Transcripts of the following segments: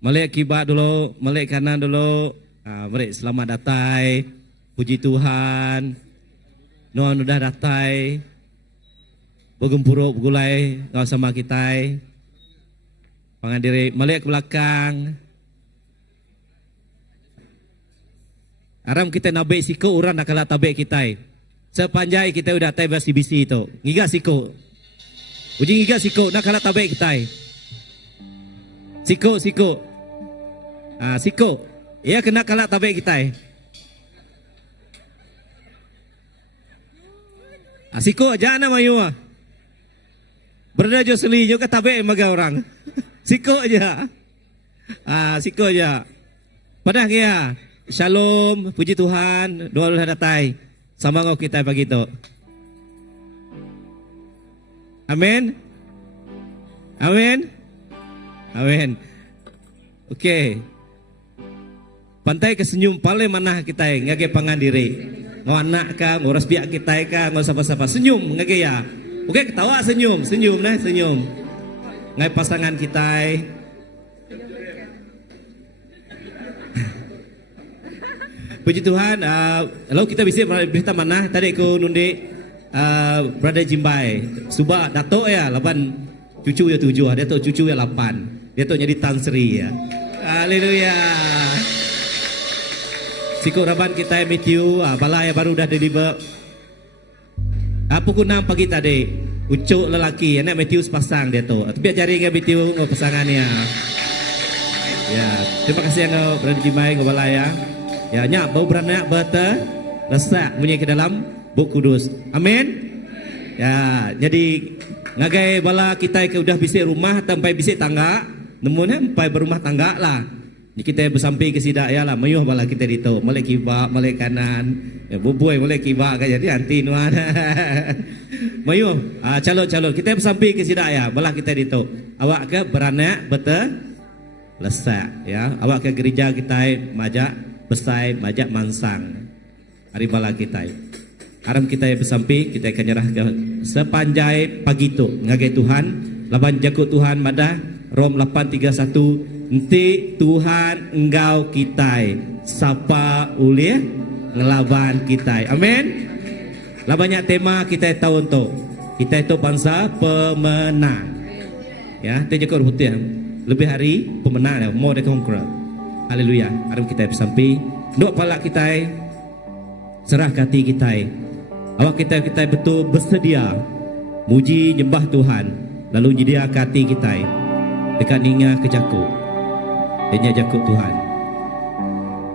Melek kibak dulu, melek kanan dulu. Melek selamat datang. Puji Tuhan. Nuan udah datang. Bergempuruk, bergulai, ngau sama kita. Pangandiri, melek ke belakang. Aram kita nabek siko, orang nak kalah tabek kita. Sepanjang kita udah tahu basi-bisi itu. Ngiga siko. Uji ngiga siko, nak kalah tabek kita. Siko. Siko. Ia kena kalah tabek kita. Siko aja nama mayu. Berada jo seli jo ke tabek maga orang. Siko aja. Siko aja. Padah kia. Shalom, puji Tuhan, doa ulah datai. Sama ngau kita pagi itu. Amin. Okey. Pantai kesenyum paling mana kita ngage pangan diri. Ngau anak ka, ngau biak kita ka, ngau sapa-sapa senyum ngage ya. Okey, ketawa senyum nah senyum. Ngai pasangan kita. Puji Tuhan, lalu kita bisa berita mana? Tadi aku nundi Brother Jimbai, Subah Dato ya, 8 cucu ya 7, dia tu cucu ya 8, dia tu jadi Tan Sri ya. Haleluya. Sikut raban kita Matthew, balai baru dah deliver. Pukul 6 pagi tadi, ucuk lelaki, anak Matthew sepasang dia tu. Tapi jari dengan Matthew pasangannya. Ya, terima kasih yang Brother Jimbai balai ya. Ya, nyak bau beranak bata lesak bunyi ke dalam Buku Kudus. Amin. Ya, jadi ngagai bala kita ke udah bisik rumah sampai bisik tangga, nemunya sampai berumah tangga lah. Ni kita bersampai ke sidak ya lah, mayuh bala kita dito, molek kibak, molek kanan, bubuy molek kibak ka jadi anti nuan. Mayuh, calon-calon kita bersampai ke sidak ya, bala kita dito. Awak ke beranak bata lesak ya, awak ke gereja kita majak besai majak mansang hari bala kita. Aram kita bersampai, kita akan nyerah ke sepanjang pagi tu ngagai Tuhan laban jakut Tuhan madah Rom 8:31 enti Tuhan engkau kita sapa ulih ngelaban kita. Amin. Lah banyak tema kita tahu untuk kita itu bangsa pemenang ya, tu jakut putih lebih hari pemenang more the conqueror. Haleluya. Aram kita bersampai. Duk palak kita, serah hati kita. Awak kita betul bersedia muji nyembah Tuhan. Lalu jedia hati kita dekat ninga ke jakut. Denya jakut Tuhan.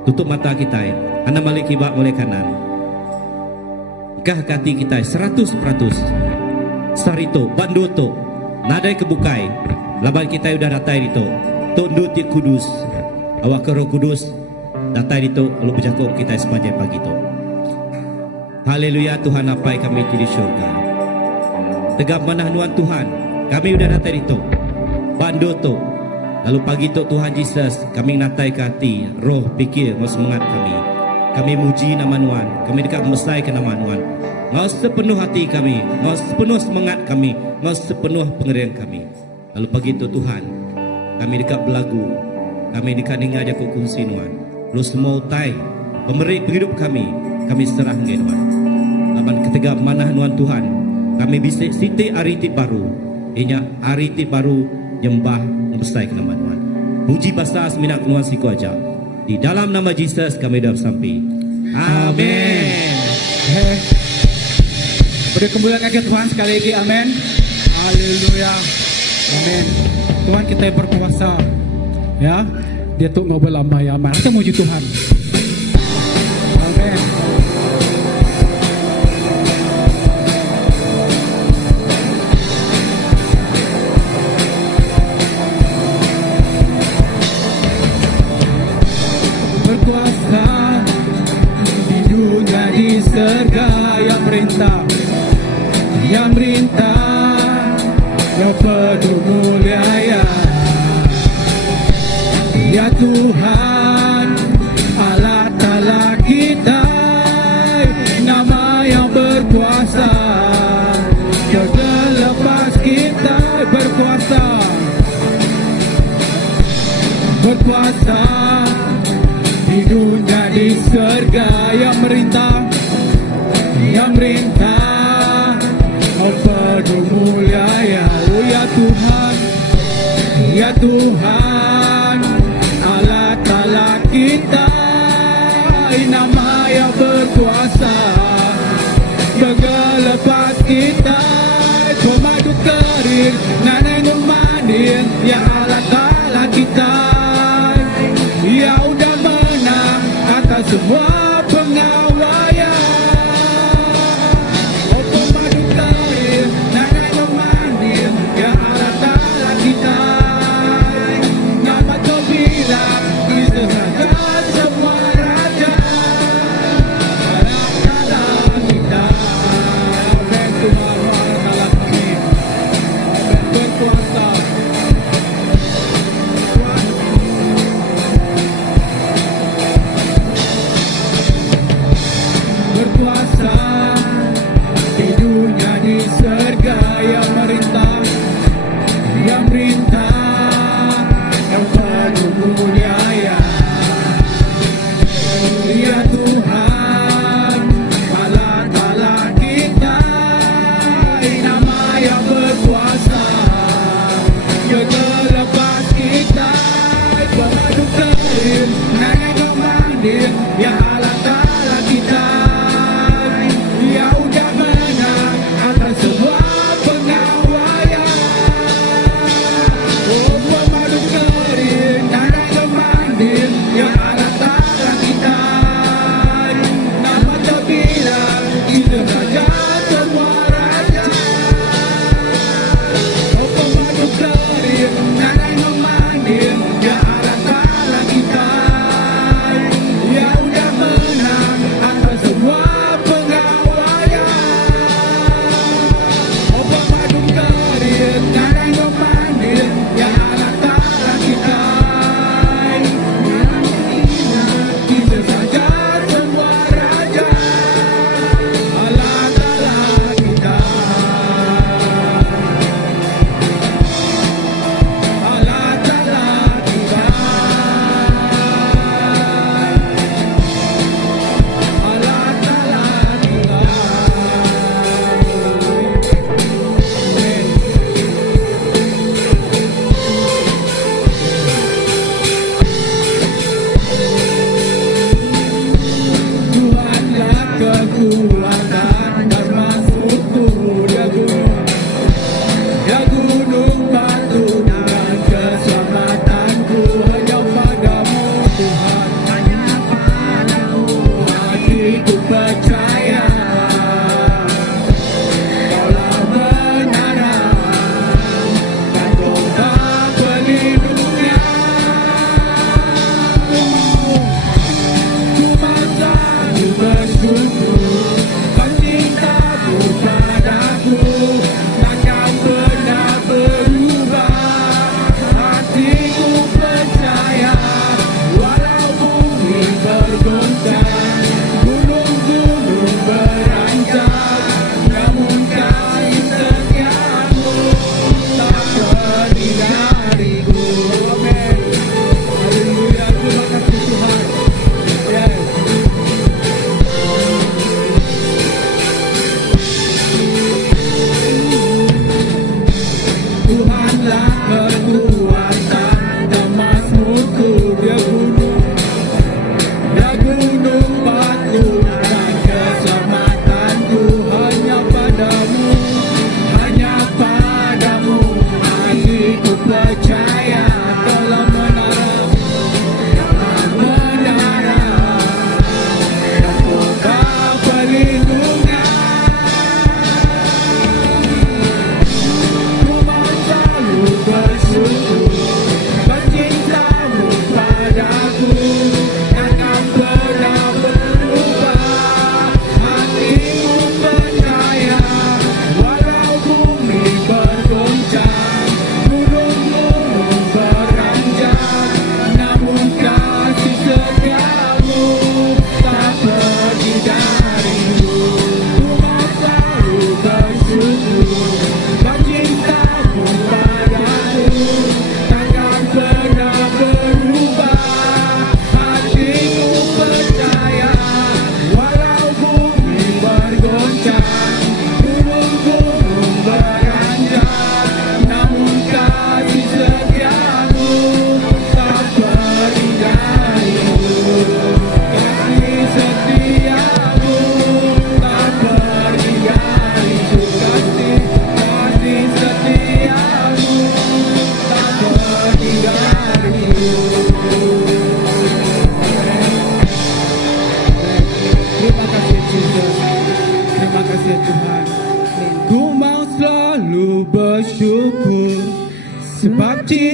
Tutup mata kita. Anak malik kibak mulai kanan. Kah hati kita 100%. Sarito, bandu tu. Nadai kebukai. Laban kita udah datai itu. Tunduk di Kudus. Awak ke Roh Kudus datang itu lalu bercakap kita sepanjang pagi itu. Haleluya. Tuhan apa kami di syurga. Tegap manah nuan Tuhan. Kami udah datang itu. Bandu tu. Lalu pagi itu Tuhan Yesus kami natai ke hati, roh, pikir, ngau semangat kami. Kami muji nama nuan. Kami dekat mesai ke nama nuan. Ngau sepenuh hati kami, ngau sepenuh semangat kami, ngau sepenuh pengerian kami. Lalu pagi itu Tuhan kami dekat belagu. Kami dekat dengan aja kongsi nuan. Lu semua utai pemberi penghidup kami serah dengan nuan. Laban ketika manah nuan Tuhan, kami bisik siti ariti baru. Inya ariti baru nyembah membesai ke nama nuan. Puji basa seminak nuan siku aja. Di dalam nama Yesus kami dah sampai. Amin. Beri kemuliaan kepada Tuhan sekali lagi. Amin. Haleluya. Amin. Tuhan kita berkuasa. Ya, dia tuh ngobrol lama ya, kita muji Tuhan. Amin. Berkuasa di dunia di surga yang merintah, yang penuh mulia ya Tuhan Allah Ta'ala kita, nama yang berkuasa, terlepas kita berkuasa. berkuasa di dunia di surga, yang merintah penuh mulia ya. Oh ya Tuhan, ya Tuhan, Allah Ta'ala kita, nama yang berkuasa, menggelepas kita, pemadu kering, naneng manin, ya Allah Ta'ala kita, ya udah menang atas semua pengawaian. Oh pemadu kering, naneng manin, ya Allah Ta'ala kita, nama Tobila, bisa saja semua raja. Berkuasa di dunia di surga, yang merintah yang penuh mulia ya. Ya Tuhan, Allah Ta'ala kita, nama yang berkuasa, lepas kita, pemadu kering, naik mandir, ya Allah Ta'ala kita, ya udah menang atas semua pengawaian. Oh pemadu kering, naik mandir, ya Allah Ta'ala kita, nama terbilang itu raja semua raja. Oh pemadu kering, naik mandir, ya Allah Ta'ala kita, ya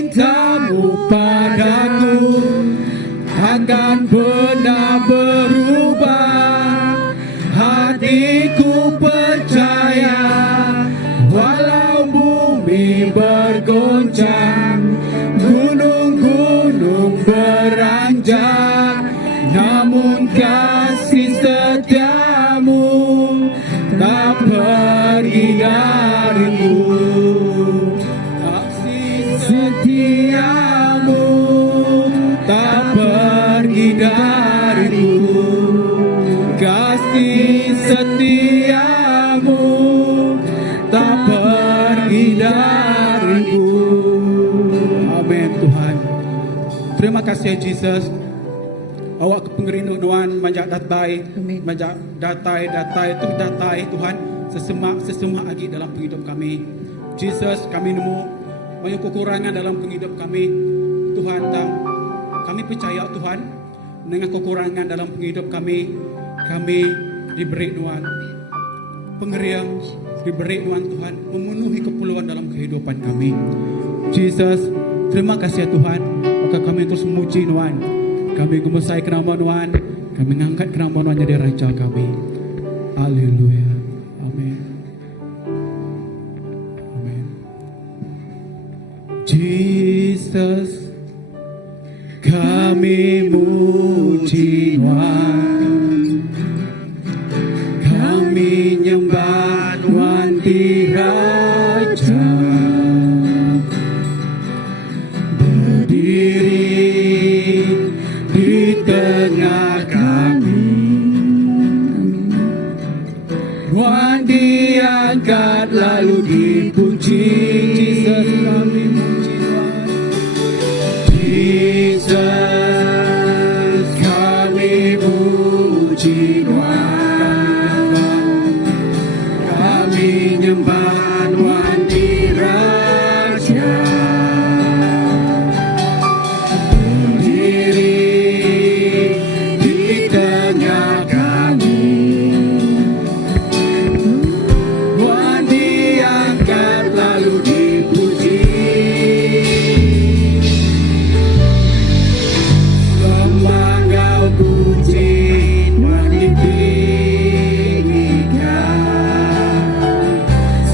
cintamu padaku akan pernah berubah. Hatiku percaya, walau bumi bergoncang, gunung-gunung beranjak, namun kasih setiamu tak pergi dariku. Kasih setiamu tak pergi dariku. Kasih setiamu tak pergi dariku. Amin Tuhan. Terima kasih Jesus. Awak kepengerinduan majak datai, majak datai tu datai Tuhan sesemak lagi dalam penghidup kami. Jesus, kami nemu banyak kekurangan dalam penghidup kami Tuhan, dan kami percaya Tuhan dengan kekurangan dalam penghidup kami diberi Tuhan pengerian, diberi Tuhan memenuhi keperluan dalam kehidupan kami. Jesus, terima kasih Tuhan, maka kami terus memuji Tuhan. Kami gemesai nama Tuhan, kami mengangkat nama Tuhan jadi Raja kami. Haleluya. Amin. Amin. Jesus, kami muji Tuhan, kami nyembah Tuhan di Raja, berdiri di tengah kami. Tuhan diangkat lalu dipuji. Jesus, kami muji Tuhan. Jesus, kami muji Tuhan, kami nyembah Tuhan di Raja,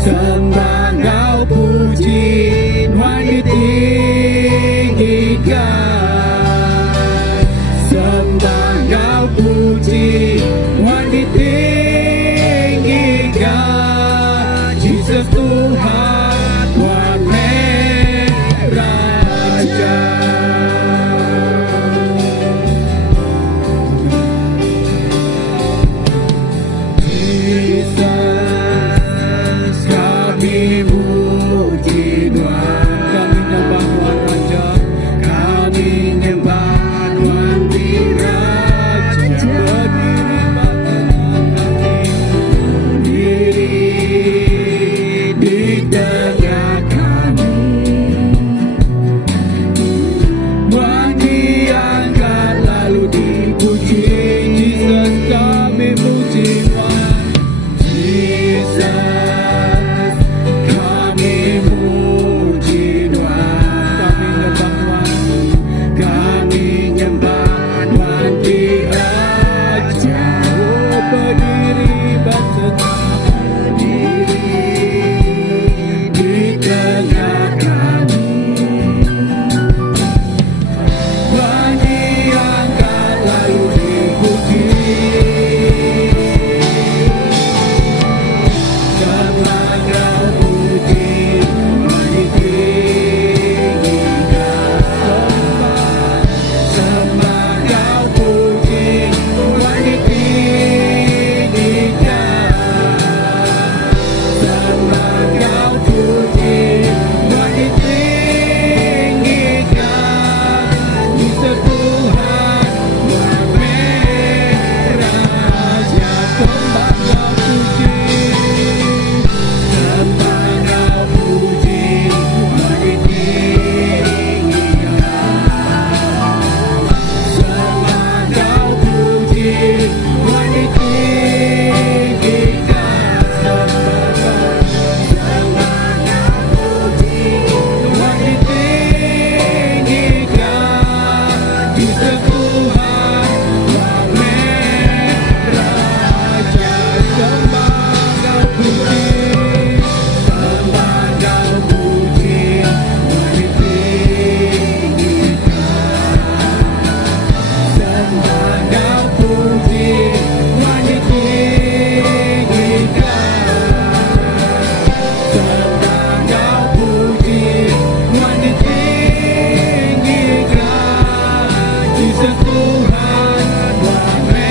sembah Engkau puji, Tuhan ditinggikan. Sembah Engkau puji, Tuhan ditinggikan. Jesus Tuhan, Tuhan Raja. Kami muji Tuhan, kami nyembah Tuhan Raja, kami nyembah Tuhan di Raja. Jesus Tuhan, Amen.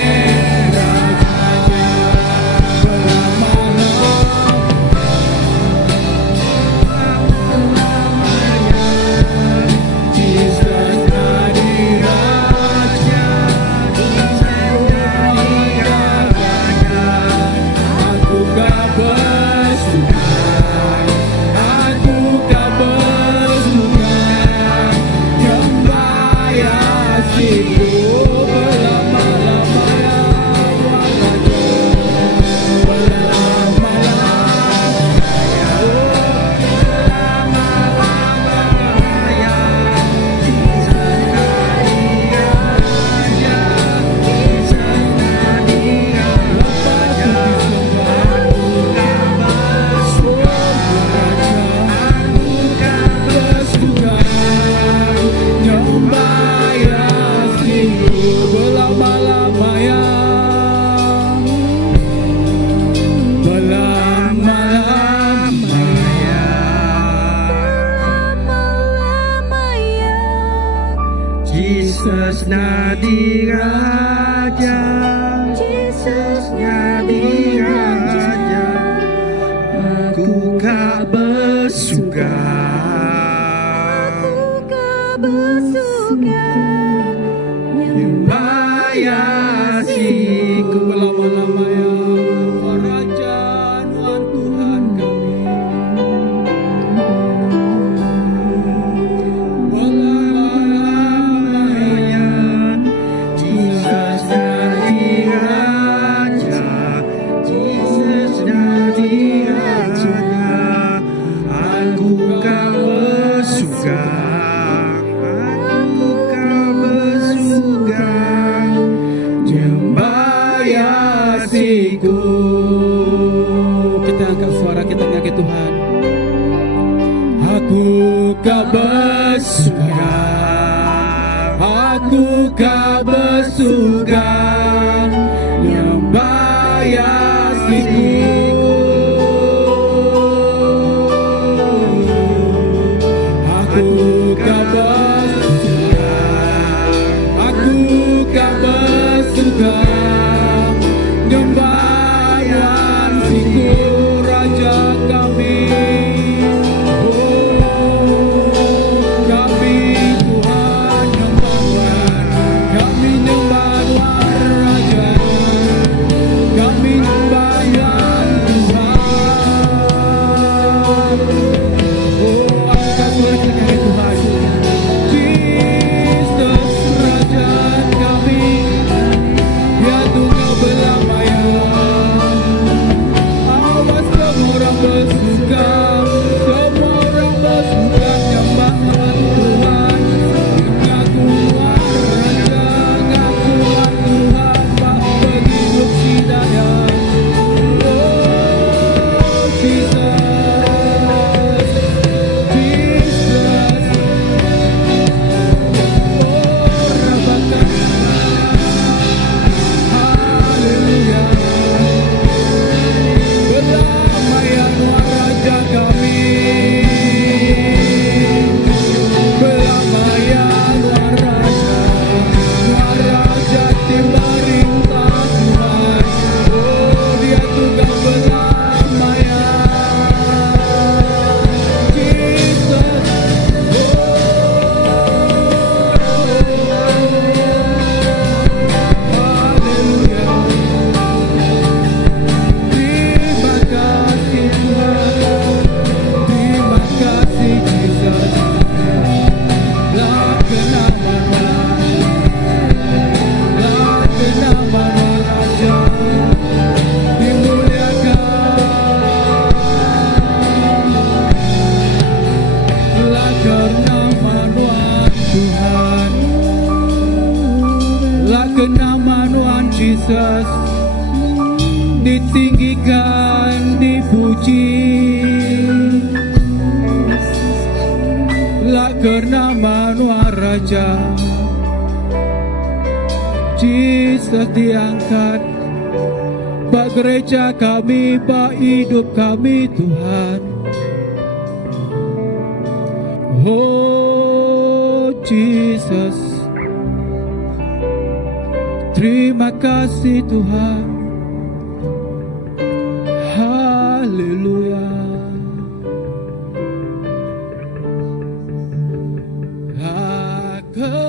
Raja Jesus jadi Raja, aku gak bersukan, aku gak bersukan, nyembah Yesus berlama-lamanya, Jesus nadi raja, Jesus nadi raja, aku gak bersukan, nyembah Yesus berlama-lamanya, Raja Tuhan Tuhan kami. Jesus jadi raja, Jesus jadi raja, aku gak bersukan, aku gak bersukan, nyembah Yesusku. Kita angkat suara kita ngake Tuhan. Aku gak bersukan, aku gak bersukan, nyembah Yesusku. Aku gak bersukan, aku gak bersukan, nyembah Yesusku, Raja kami. Jesus ditinggikan, dipuji, lah karena Manusia Raja. Jesus diangkat, bak gereja kami, bak hidup kami Tuhan. Oh Jesus, Terima kasih Tuhan. Haleluya. Raja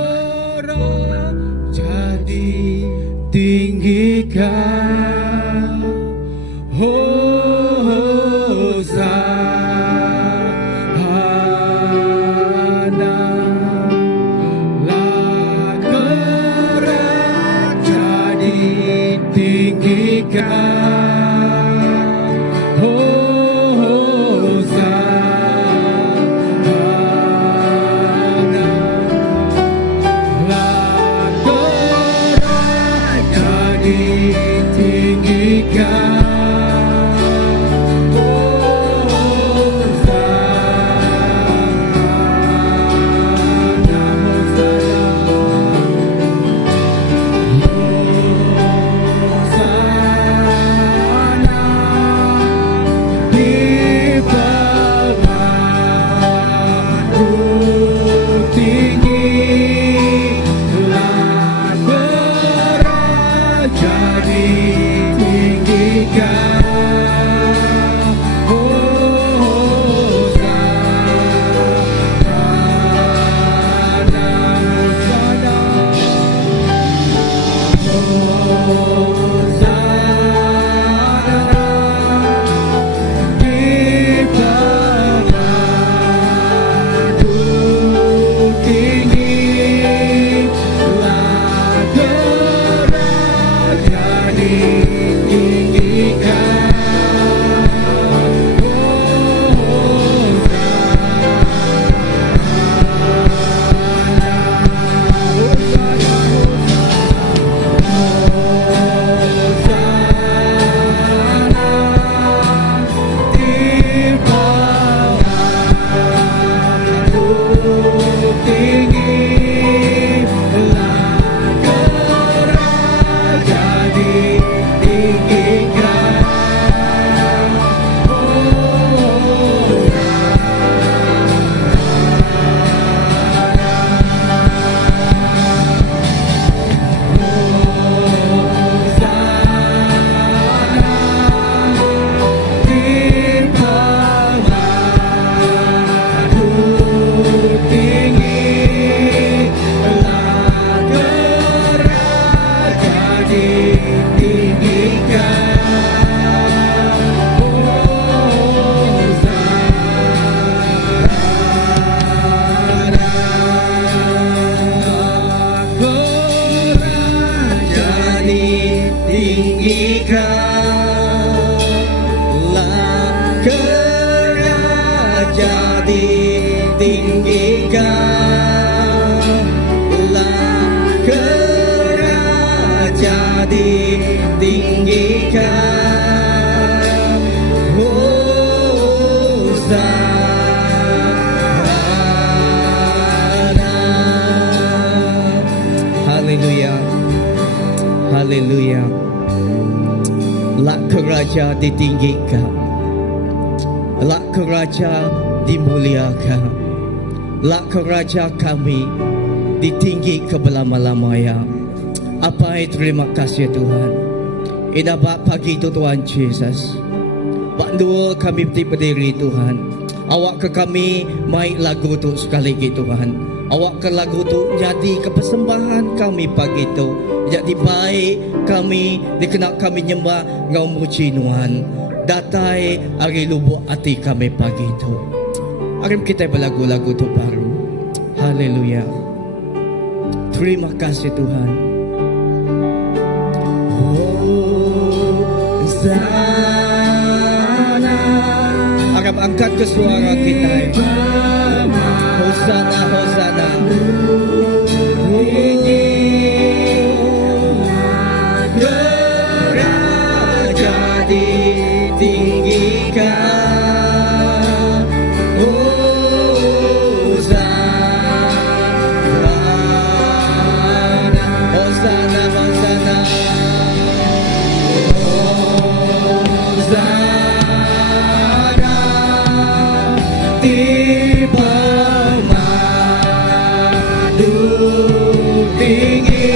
ditinggikan, Hosana. Raja ditinggikan, Hosana. Raja ditinggikan, Haleluya. Haleluya. Lak Raja ditinggikan, Lak Raja dimuliakan, Lak Raja kami ditinggi ke belama-lamanya. Apa terima kasih Tuhan. Inabak pagi itu Tuhan Yesus. Bandul kami berdiri Tuhan. Awak ke kami mai lagu tu sekali lagi Tuhan. Awak ke lagu tu jadi kepersembahan kami pagi itu. Jadi baik kami dikena kami nyembah ngau muji Tuhan. Datai hari lubuk hati kami pagi itu. Hari kita berlagu-lagu tu baru. Haleluya. Terima kasih Tuhan. Hosana. Harap angkat ke suara kita. Hosana, Hosana. Raja ditinggikan. Hosana, Hosana, Hosana. Hosana di pemadu tinggi.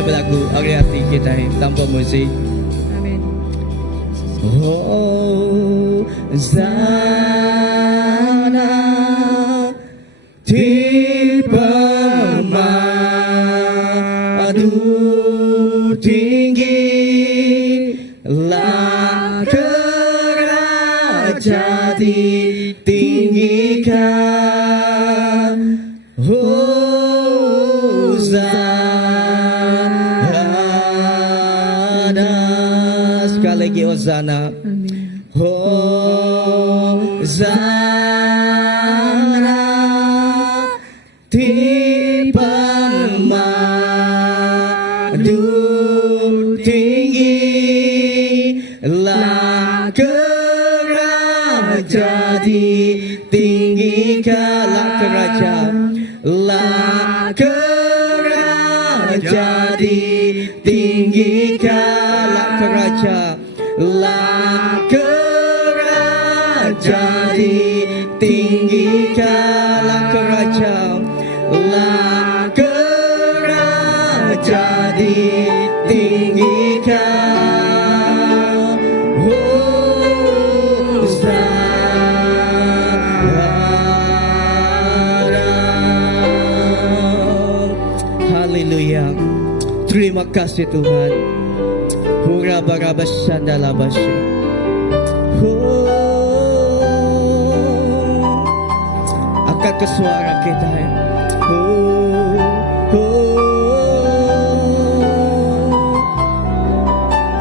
kita berlagu hari hati kita tanpa musik. Amin. Oh, Zana di pemadu tinggi lah keraja ditinggikan. Hosana, sekali lagi Hosana. Amin. Hosana di pemadu tinggi lah keraja ditinggikan. Lah keraja ditinggikan. Lah keraja ditinggikan. Lah keraja ditinggikan. Haleluya. Terima kasih Tuhan. Hura barabas sandalabasya. Angkat ke suara kita.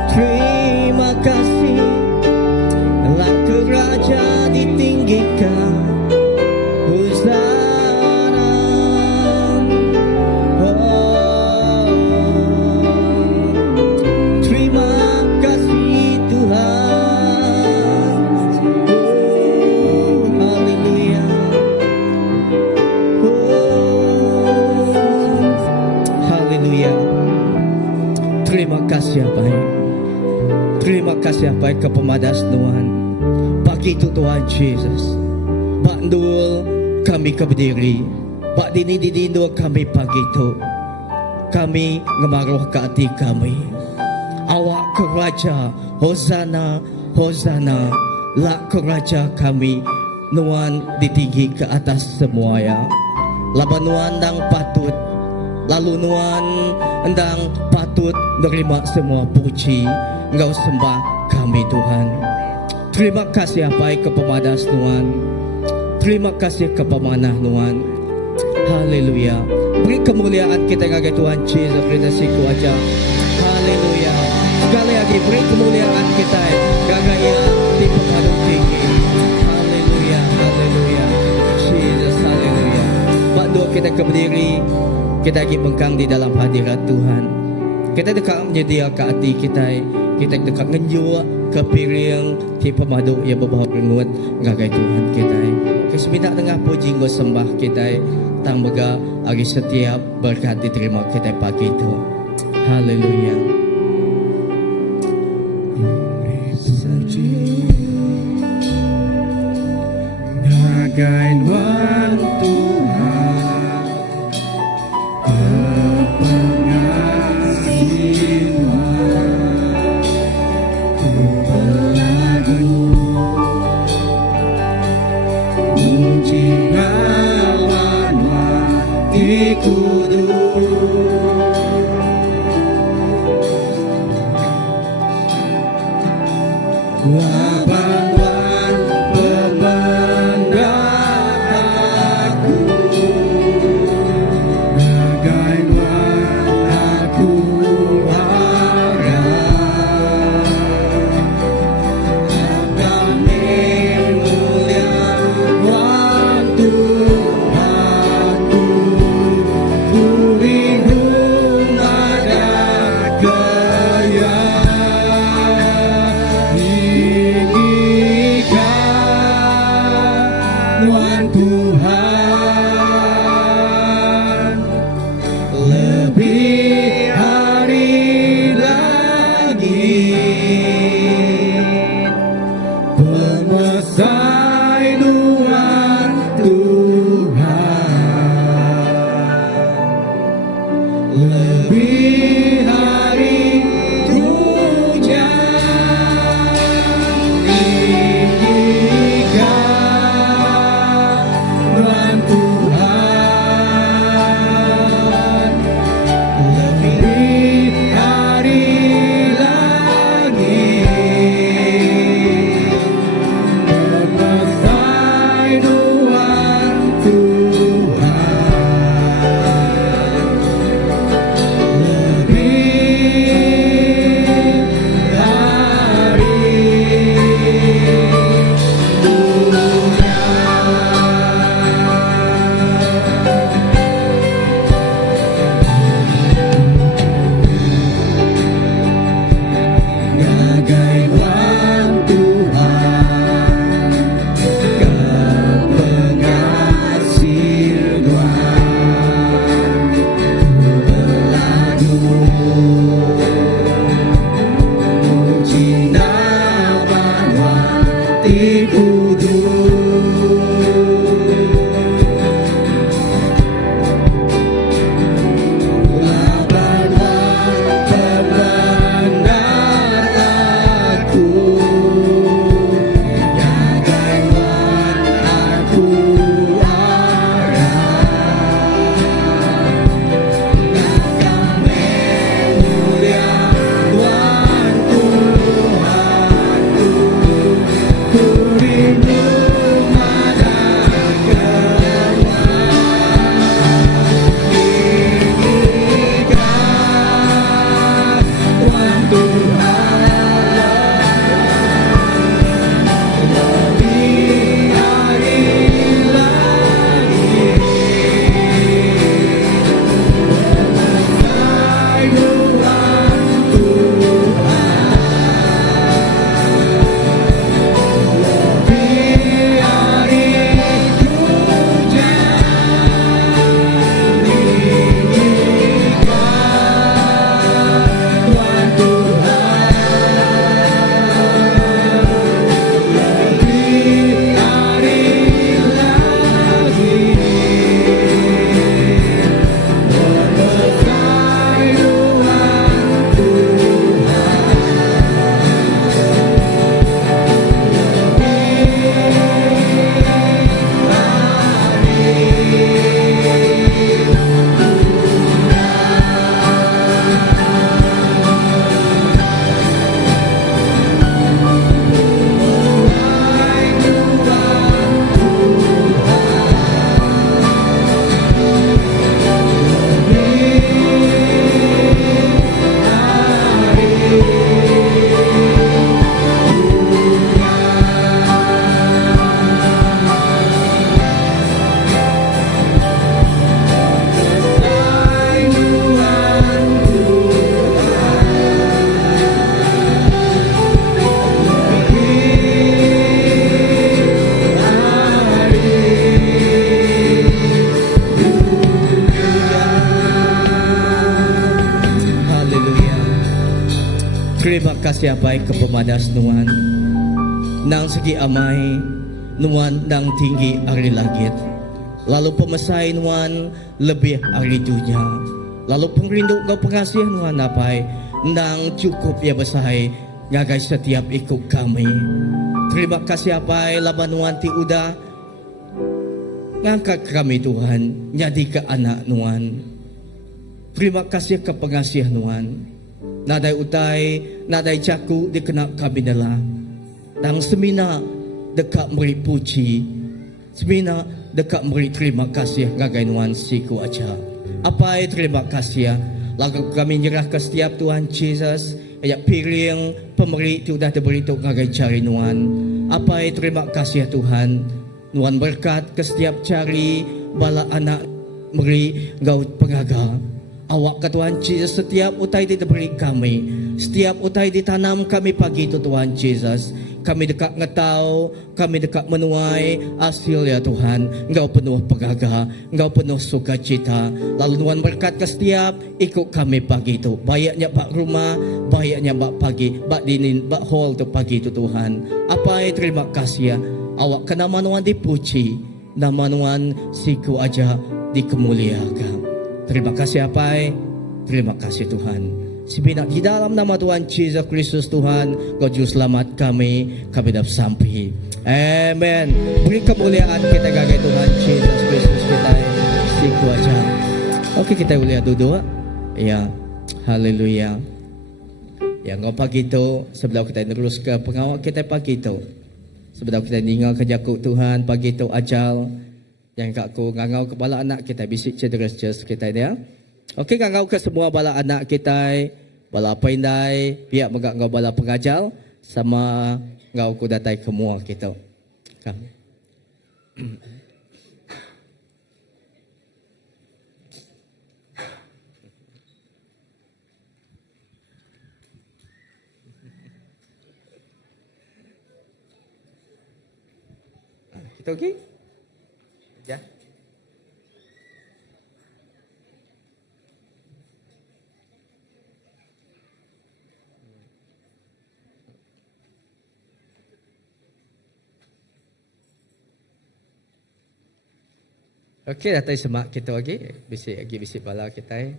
Terima kasih. Lah keraja ditinggikan. Hosana. Terima kasih Tuhan. Haleluya. Haleluya. Terima kasih Bapak. Terima kasih Bapak ke pemadas Tuhan. Pagi itu Tuhan Yesus. Pak Ndul kami berdiri. Pak dini didindul kami pagi itu. Kami ngemaruh ke hati kami. Awak ke Raja. Hosana, Hosana. Lah ke Raja kami. Nuan ditinggi ke atas semua ya. Laban nuan dang patut. Lalu nuan endang patut menerima semua puji. Engkau sembah kami Tuhan. Terima kasih apa ke pemadas Tuhan. Terima kasih ke pemanah Tuhan. Haleluya. Beri kemuliaan kita kepada Tuhan Yesus Kristus siku aja. Haleluya. Sekali lagi beri kemuliaan kita kepada Ia di pemadu tinggi. Haleluya. Haleluya. Jesus haleluya. Pak doa kita berdiri. Kita lagi bengkang di dalam hadirat Tuhan. Kita dekat menyediakan hati kita. Kita dekat ngenjua ke piring di pemadu yang berbau rengut ngagai Tuhan kita. Keseminat tengah puji nggo sembah kita. Tang bega hari setiap berkat diterima kita pagi itu. Haleluya. Ngagai Tuhan lebih terima kasih apai kepemadas nuan. Nang segi amai nuan nang tinggi ari langit. Lalu pemesai nuan lebih ari dunia. Lalu pengrindu kau pengasih nuan apai nang cukup ya besai ngagai setiap ikut kami. Terima kasih apai laban nuan ti udah ngangkat kami Tuhan jadi ke anak nuan. Terima kasih ke pengasih nuan. Nadai utai, nadai caku dikenak kami dala. Nang semina dekat beri puji, semina dekat beri terima kasih ngagai nuan siku aja. Apa terima kasih ya? Lagu kami nyerah ke setiap Tuhan Yesus. Ayat piring pemberi itu dah diberi tu ngagai cari nuan. Apa terima kasih ya Tuhan. Nuan berkat ke setiap cari bala anak beri gaut pengaga. Awak ke Tuhan Yesus setiap utai diberi kami. Setiap utai ditanam kami pagi itu Tuhan Yesus. Kami dekat ngetau, kami dekat menuai hasil ya Tuhan. Engkau penuh pengaga, Engkau penuh sukacita. Lalu Tuhan berkat ke setiap ikut kami pagi itu. Bayaknya bak rumah, bayaknya bak pagi, bak dinin, bak hall tu pagi itu Tuhan. Apa terima kasih ya. Awak ke nama Tuhan dipuji, nama Tuhan siku aja dikemuliakan. Terima kasih apai, terima kasih Tuhan. Sebenarnya di dalam nama Tuhan Yesus Kristus Tuhan, Kau juru selamat kami dapat sampai. Amen. Beri kemuliaan kita gagai Tuhan Yesus Kristus kita siku aja. Oke, kita boleh duduk. Ya, haleluya. Ya, ngau pagi itu sebelum kita terus ke pengawal kita pagi itu. Sebelum kita tinggal ke jakuk Tuhan pagi itu ajal. Yang kakku ngangau ke bala anak kita bisik cedera kita dia. Okey ngangau ke semua bala anak kita, bala pendai, pihak megak ngau bala pengajal sama ngau ku datai semua kita. Kam. Kita okey? Ya. Okey, datang semak kita lagi. Bisik bala kita.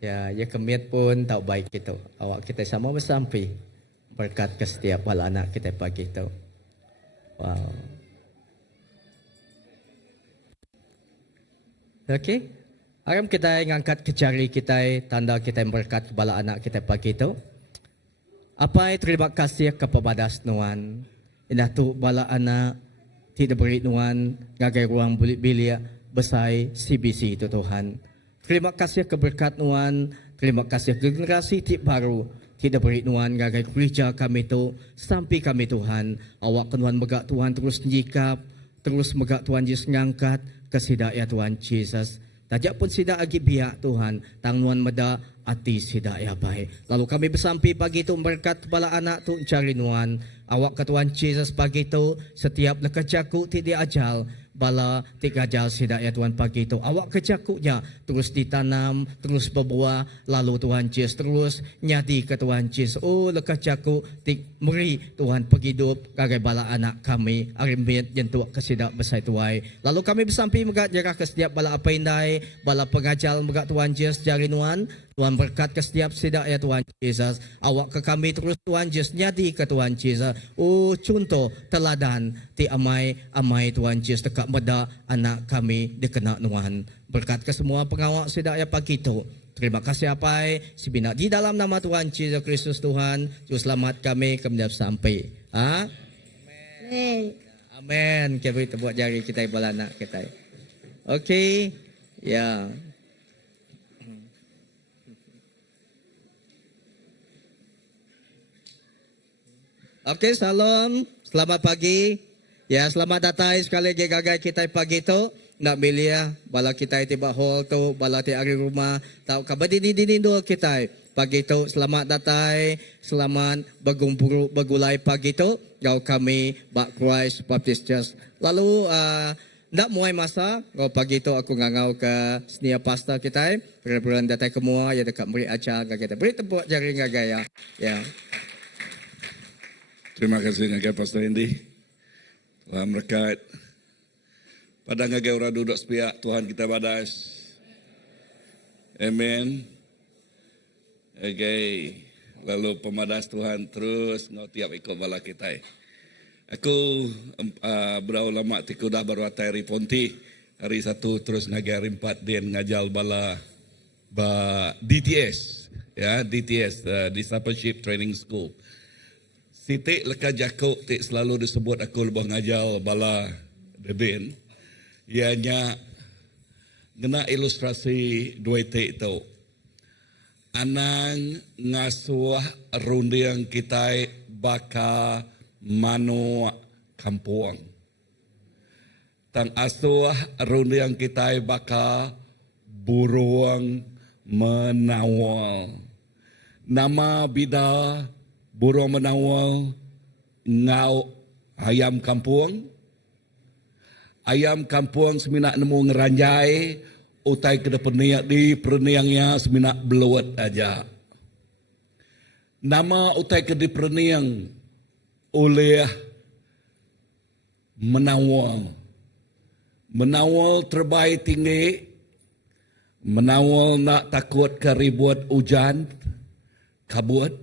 Ya, ya kemit pun tak baik kita. Awak kita sama bersampai. Berkat ke setiap bala anak kita pagi itu. Wow. Okey. Aram kita ngangkat ke jari kita, tanda kita berkat bala anak kita pagi itu. Apa terima kasih kepada nuan. Indah tu bala anak tidak beri nuan ngagai ruang bilik besai CBC itu Tuhan. Terima kasih keberkat nuan, terima kasih generasi baru tidak beri nuan ngagai gereja kami itu sampai kami Tuhan. Awak Tuhan megak Tuhan terus nyikap, terus megak Tuhan Yesus ngangkat kesidak ya Tuhan Yesus. Tajak pun sidak agi biak Tuhan. Tang nuan meda ati sidak ya baik. Lalu kami bersampai pagi itu berkat bala anak tu cari nuan. Awak ke Tuhan Yesus pagi itu setiap lekejaku tidak ajal. Bala tiga jal sidak ya Tuhan pagi itu. Awak kejakunya terus ditanam, terus berbuah. Lalu Tuhan Yesus terus nyadi ke Tuhan Yesus. Oh lekejaku tik meri Tuhan penghidup kagai bala anak kami. Arimit jentuk kesidak besai tuai. Lalu kami bersampai megat jarak ke setiap bala apa indai. Bala pengajal megat Tuhan Yesus jari nuan. Tuhan berkat ke setiap sidak ya Tuhan Yesus. Awak ke kami terus Tuhan Yesus nyadi ke Tuhan Yesus. Oh contoh teladan ti amai Tuhan Yesus dekat meda anak kami dikena nuan. Berkat ke semua pengawal sidak ya pagi itu. Terima kasih apai sibina di dalam nama Tuhan Yesus Kristus Tuhan. Juru selamat kami sampai. Ha? Amen. Amen. Kita beri tepuk jari kita bala anak kita. Okey. Ya. Okey, salam. Selamat pagi. Ya, selamat datang sekali lagi gagai kita pagi tu. Nak belia bala kita tiba hall tu, bala ti ari rumah. Tahu kabar dini dua kita. Pagi tu selamat datang, selamat begulai pagi tu. Gau kami Bak Christ Baptist Church. Lalu Nak muai masa, kalau pagi tu aku ngangau ke senia pasta kita, perbulan datai kemua, ya dekat beri acar, kita beri tepuk jari ngagaya. Ya. Terima kasih ngagay Pastor Hendy. Tuhan berkat. Pada ngagay orang duduk sepiak, Tuhan kita badas. Amen. Okay. Lalu pemadas Tuhan terus ngau tiap ikut bala kita. Aku berapa lama tiku dah baru atai hari Ponti. Hari 1 terus ngagay hari 4 dia ngajal bala DTS. Ya, DTS, Discipleship Training School. Si Tik leka jakuk, Tik selalu disebut aku lebih ngajal bala debin. Ianya ngena ilustrasi dua Tik itu. Anang ngasuh rundiang kita baka mano kampuang. Tang asuh rundiang kita baka buruang menawal. Nama bida burung menawal ngau ayam kampung. Ayam kampung seminak nemu ngeranjai, utai ke depan di perniangnya seminak belawat aja. Nama utai ke di perniang oleh menawal. Menawal terbaik tinggi, menawal nak takut ke ribut hujan, kabut.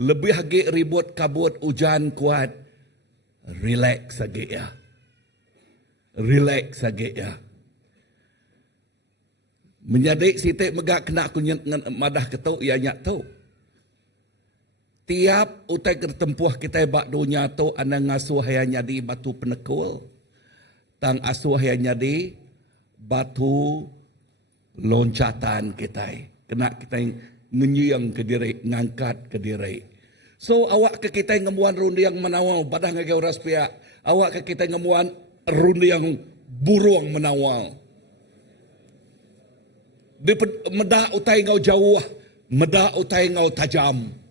Lebih lagi ribut kabut hujan kuat, relax lagi ya. Relax lagi ya. Menjadi sitik megak kena aku madah ketuk, ia nyak tu. Tiap utai ketempuh kita bak dunia tu, anda ngasuh yang jadi batu penekul. Tang asuh yang jadi batu loncatan kita. Kena kita ngenyang ke diri, ngangkat ke diri. So awak ke kita ngemuan rundi yang menawal, badah ngagau ras pihak. Awak ke kita ngemuan rundi yang burung menawal. Medak utai ngau jauh, medak utai ngau tajam.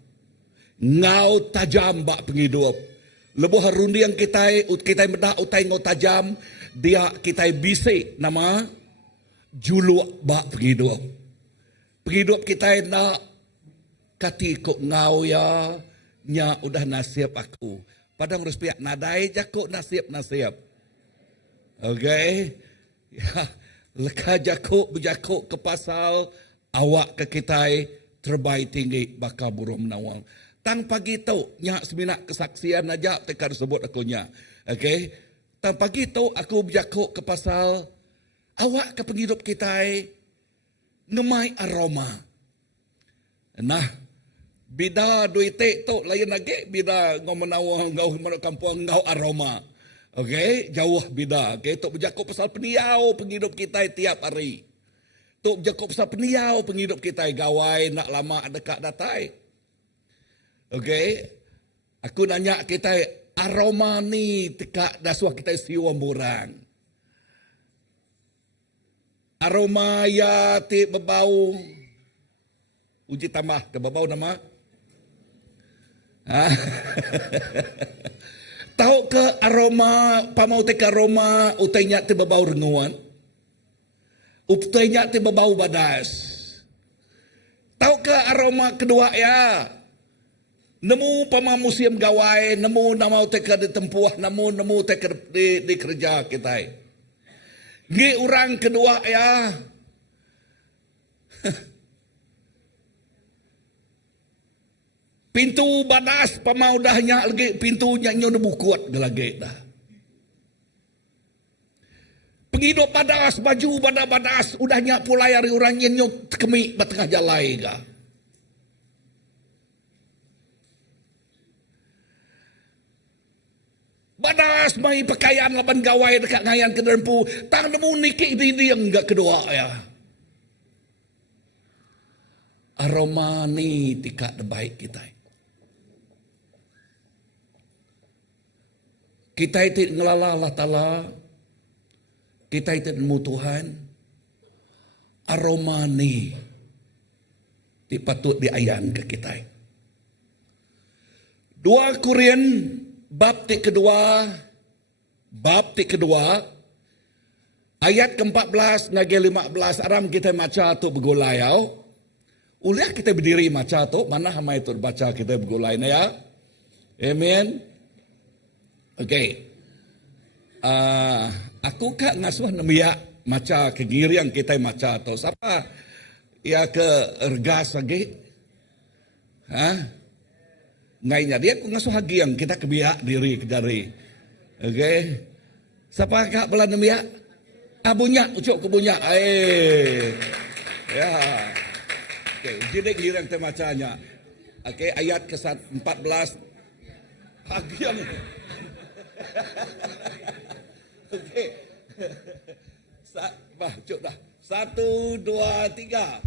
Ngau tajam bak penghidup. Lebuh rundi yang kita medak utai ngau tajam, dia kita bisik nama juluk bak penghidup. Penghidup kita nak kati kok ngau ya, nya udah nasib aku. Padang harus pihak nadai jakuk nasib. Okay? Ya, leka jakuk berjakuk ke pasal awak ke kita terbaik tinggi bakal burung menawang. Tang pagi tu nya seminak kesaksian aja tekan sebut aku nya. Okay? Tang pagi tu aku berjakuk ke pasal awak ke penghidup kita ngemai aroma. Nah, bida duitik tu lain lagi bida ngau menawang ngau kampung ngau aroma. Okey, jauh bida. Okey, tok berjakuk pasal peniau penghidup kita tiap hari. Tok berjakuk pasal peniau penghidup kita gawai nak lama dekat datai. Okey. Aku nanya kita aroma ni tekak dasuah kita siwa murang. Aroma ya ti bebau. Uji tambah ke bebau nama? Ha? Tahu ke aroma pamau te aroma utainya te bebau renguan. Utainya te bebau badas. Tahu ke aroma kedua ya? Nemu pama museum gawai, nemu nama te ke ditempuh, nemu te ke di kerja kita. Gi orang kedua ya. Pintu badas pamau dahnya lagi pintunya nyono bukuat gelage dah. Penghidup badas baju badas udahnya pulai hari orang yang kemi batengah jalai ga. Badas mai pakaian laban gawai dekat ngayan ke derpu tang nemu niki di yang enggak kedua ya. Aroma ni tikak terbaik kita. Kita itu ngelala Allah Ta'ala. Kita itu nemu Tuhan. Aroma ni patut diayan ke kita. 2 Korintus bab ti kedua Ayat ke-14 ngage 15 aram kita maca tu begulai au. Uliah kita berdiri maca tu, mana hamai tu baca kita begulai na ya. Amen. Okay. Aku kak ngasuh namiak maca kegirian kita maca tu. Siapa ya ke ergas lagi? Ngainya dia aku ngasuh lagi yang kita kebiak diri ke jari. Okay. Siapa kak belah namiak? Bunyak, ucuk ke bunyak. Ya. Okay, jadi giliran kita bacanya. Okay, ayat ke-14. Hagian. Okay. Cuk dah. 1, 2, 3.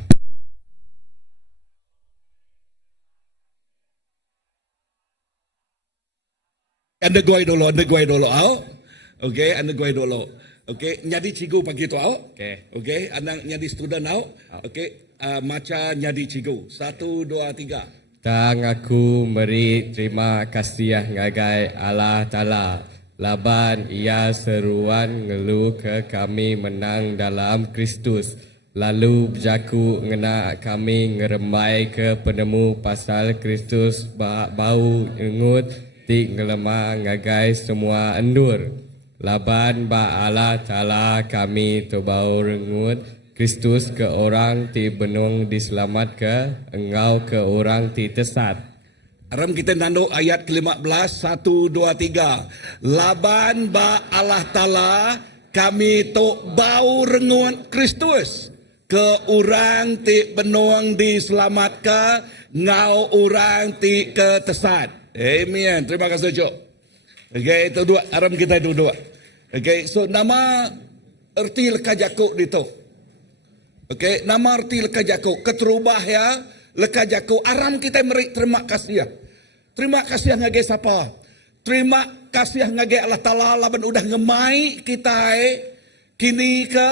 Anda goi dulu. Okay, anda goi dulu. Okay, nyadi cigu pagi tu au. Okay, anda nyadi student au. Okay, maca nyadi cigu. 1, 2, 3. Tang aku beri terima kasih ngagai Allah Ta'ala. Laban ia seruan ngeluh ke kami menang dalam Kristus. Lalu berjaku ngena kami ngeremai ke penemu pasal Kristus bau engut ti ngelema ngagai semua endur. Laban ba Allah Ta'ala kami tu bau rengut Kristus ke orang ti benung diselamat ke engau ke orang ti tesat. Aram kita nando ayat ke-15. 1, 2, 3. Laban ba Allah Ta'ala kami tu bau rengut Kristus ke orang ti benung diselamat ke ngau orang ti ke tesat. Amen. Terima kasih Cuk. Okay, itu dua. Aram kita itu dua. Okay, so nama erti lekajakuk dito. Okay, nama erti lekajakuk. Keterubah ya, lekajakuk. Aram kita beri terima kasih ya. Terima kasih ngage siapa? Terima kasih ngage Allah Ta'ala laban udah ngemai kita kini ke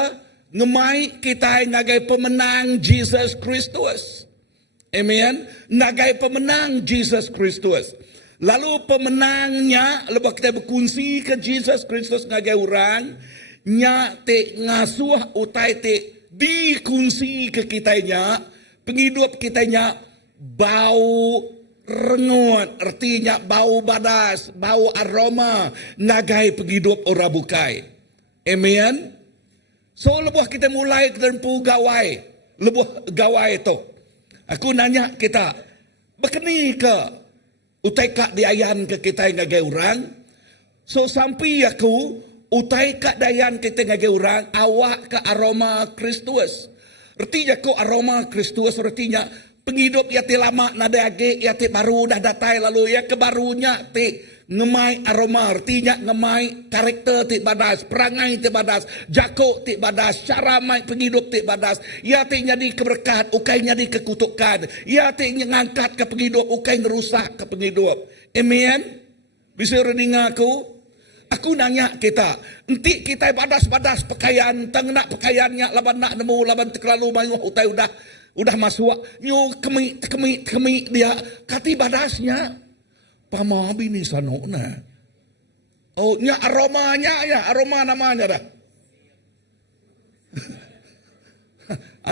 ngemai kita ngage pemenang Jesus Kristus. Amen. Ngagai pemenang Jesus Kristus. Lalu pemenangnya, lepas kita berkongsi ke Jesus Kristus ngagai orang, nya te ngasuh utai te dikongsi ke kitanya, penghidup kitanya bau rengut, artinya bau badas, bau aroma, ngagai penghidup orang bukai. Amen. So lepas kita mulai kerempu gawai, lepas gawai itu, aku nanya kita, berkeni ke utai kak diayan ke kita ngagai orang. So sampai aku utai kak dayan kita ngagai orang awak ke aroma Kristus. Artinya ko aroma Kristus artinya penghidup ya ti lama nada age ya ti baru dah datai lalu ya kebarunya ti ngemai aroma artinya ngemai karakter ti badas, perangai ti badas, jako ti badas, cara mai penghidup ti badas. Ya ti jadi keberkat, ukai jadi kekutukan. Ya ti ngangkat ke penghidup, ukai ngerusak ke penghidup. Amen. Bisa reninga aku? Aku nanya kita, enti kita badas-badas pakaian, tengnak pakaiannya laban nak nemu laban terlalu mayu utai udah masuk, nyu kemi dia kati badasnya. Pamabi ni sanona. Oh, nya aromanya ya, aroma namanya dah.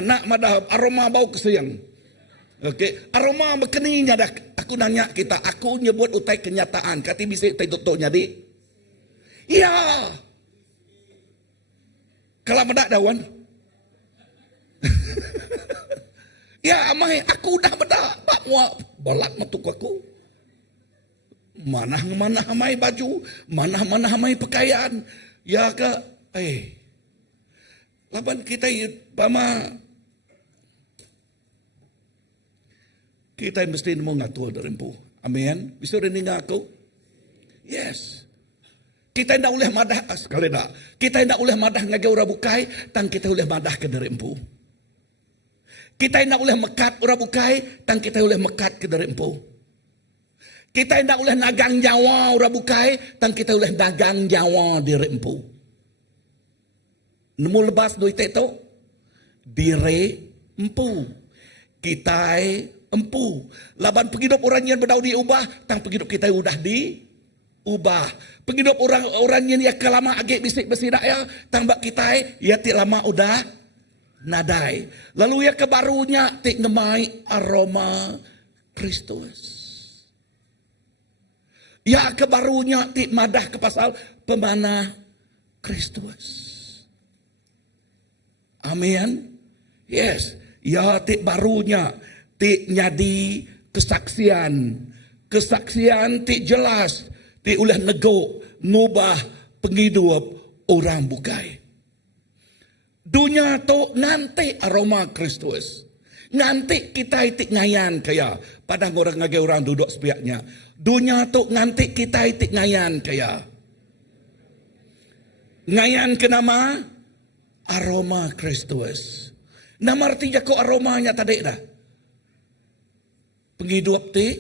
Anak madah aroma bau kesiang. Okey, aroma bekeninya dah. Aku nanya kita, aku nyebut utai kenyataan, kati bisa utai tutoknya di. Ya. Kalau medak dawan. Ya, amai aku dah medak, pak muak balak matuk aku. Mana hamai baju, mana hamai pakaian. Ya ke, laban kita pama kita mesti mau ngatur derempu. Amin. Bisa rening aku? Yes. Kita tidak boleh madah sekali dah. Kita tidak boleh madah ngagai orang bukai, tang kita boleh madah ke derempu. Kita tidak boleh mekat orang bukai, tang kita boleh mekat ke derempu. Kita tidak boleh nagang Jawa orang bukai, dan kita boleh dagang Jawa di rempu. Nemu lebas duit itu, dire empu. Kita empu. Laban penghidup orang yang berdau diubah, tang penghidup kita udah di ubah. Penghidup orang yang ia kelama agak bisik besi dak ya, tambah kita ia tik lama udah nadai. Lalu ia kebarunya tik ngemai aroma Kristus. Ya kebarunya tik madah ke pasal pemanah Kristus. Amin. Yes. Ya tik barunya tik nyadi kesaksian. Kesaksian tik jelas. Tik ulah nego ngubah penghidup orang bukai. Dunia tu nanti aroma Kristus. Nanti kita itik ngayan kaya. Padang orang ngage orang duduk sepiaknya. Dunia tu nanti kita itik ngayan kaya. Ngayan ke nama aroma Kristus. Nama artinya kok aromanya tadi dah. Penghidup ti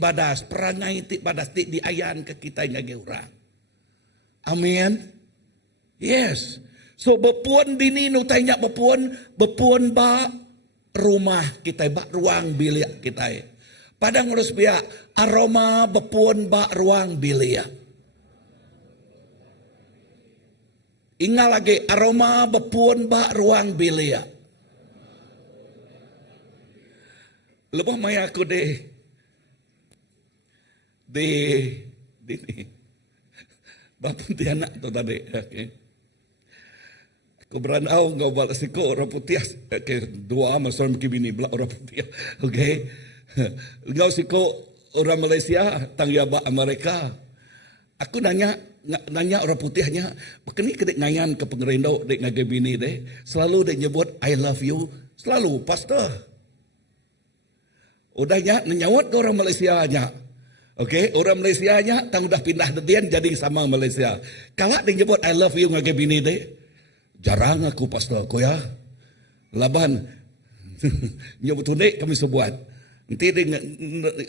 badas, perangai ti badas, ti diayan ke kita ngage orang. Amin. Yes. So bepuan dini nu tanya bepuan ba rumah kita, ba ruang bilik kita. Padang urus biak aroma bepuan ba ruang bilik. Ingat lagi aroma bepuan ba ruang bilik. Lepas maya aku di bapun ti anak tu tadi. Okay. Aku beranau ngau balas siko orang putih. Okay. Dua masuk bini belak orang putih. Okay. Ngau siko orang Malaysia tangga ba Amerika. Aku nanya orang putihnya, "Bekeni kedek ngayan ke pengerendo dek ngage bini deh. Selalu dek nyebut I love you, selalu pastor." Udahnya nyawat ke orang Malaysia nya. Okey, orang Malaysia nya tang udah pindah dedian jadi sama Malaysia. Kalau dek nyebut I love you ngage bini deh, jarang aku pastor aku ya. Laban nyebut dek kami sebuat. Nanti dek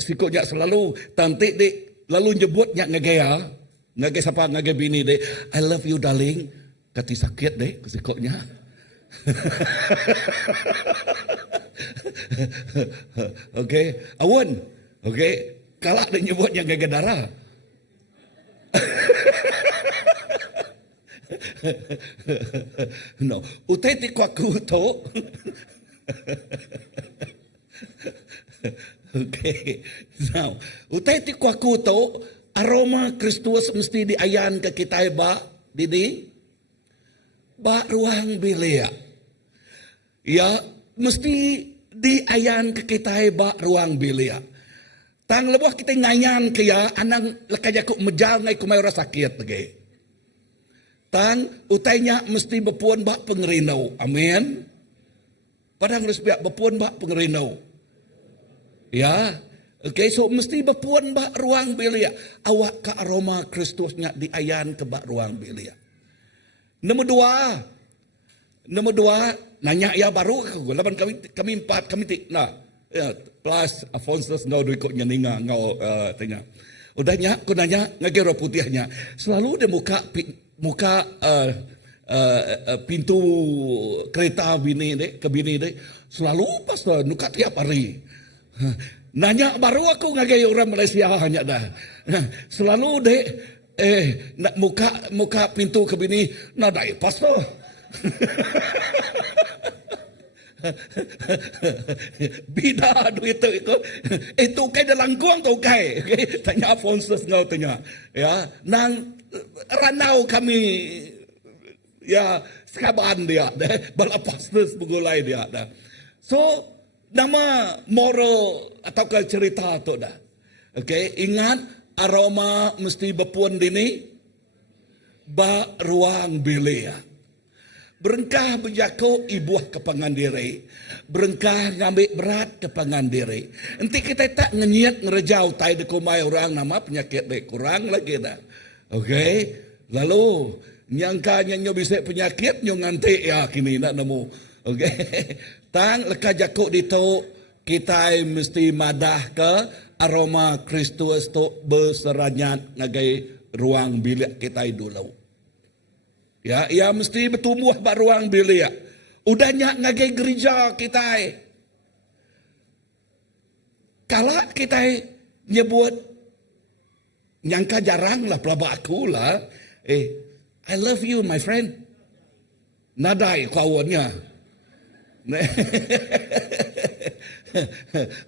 sikotnya selalu tanti dek lalu nyebutnya ngagea. Ngage siapa ngage bini deh, I love you darling. Kati sakit deh kesikoknya. Okay, awan. Okay, kalak dia nyebutnya ngage darah. No, utai ti kwaku to. Okay, now utai ti kwaku to. Aroma Kristus mesti diayan ke kita ba, Didi? Ba ruang bilik. Ya, mesti diayan ke kita ba ruang bilik. Tang lebuh kita ngayan ke ya, anang lekaya ku mejal ngai ku may ora sakit lagi. Tang utainya mesti bepuan ba pengerino. Amin. Padang harus biak bepuan ba pengerino. Ya. Okay, so mesti bepuan bak ruang bilik. Awak ke aroma Kristusnya diayan ke bak ruang bilik. Nombor dua, nanya ya baru aku. Laban kami empat, kami nah, ya, plus Afonsus ngau ikut nyeninga ngau tanya. Udahnya, aku nanya ngagi roh putihnya. Selalu dia muka pintu kereta bini deh, ke bini deh. Selalu pas nuka tiap hari. Nanya baru aku ngagai orang Malaysia hanya dah. Selalu dek nak muka pintu ke bini nadai pastor. Bida duit itu kai dalam guang kau kai. Tanya Afonsus ngau tanya. Ya, nang ranau kami ya sekaban dia dah bala pastor begulai dia dah. So nama moral atau cerita tu dah. Okay, ingat aroma mesti bepuan dini ba ruang bilik. Berengkah berjako ibuah ke pangandiri. Berengkah ngambil berat ke pangandiri. Nanti kita tak ngenyat ngerejau tai dekumai orang nama penyakit dek kurang lagi dah. Okay, lalu nyangka nyo bisa penyakit nyo nganti ya kini nak nemu. Okay. Tang leka jakuk dito kita mesti madah ke aroma Kristus tu berseranyat ngagai ruang bilik kita dulu. Ya, ia mesti bertumbuh ba ruang bilik. Udahnya ngagai gereja kita. Kalau kita nyebut Nyangka jarang lah pelabak aku lah. I love you my friend. Nadai kawannya.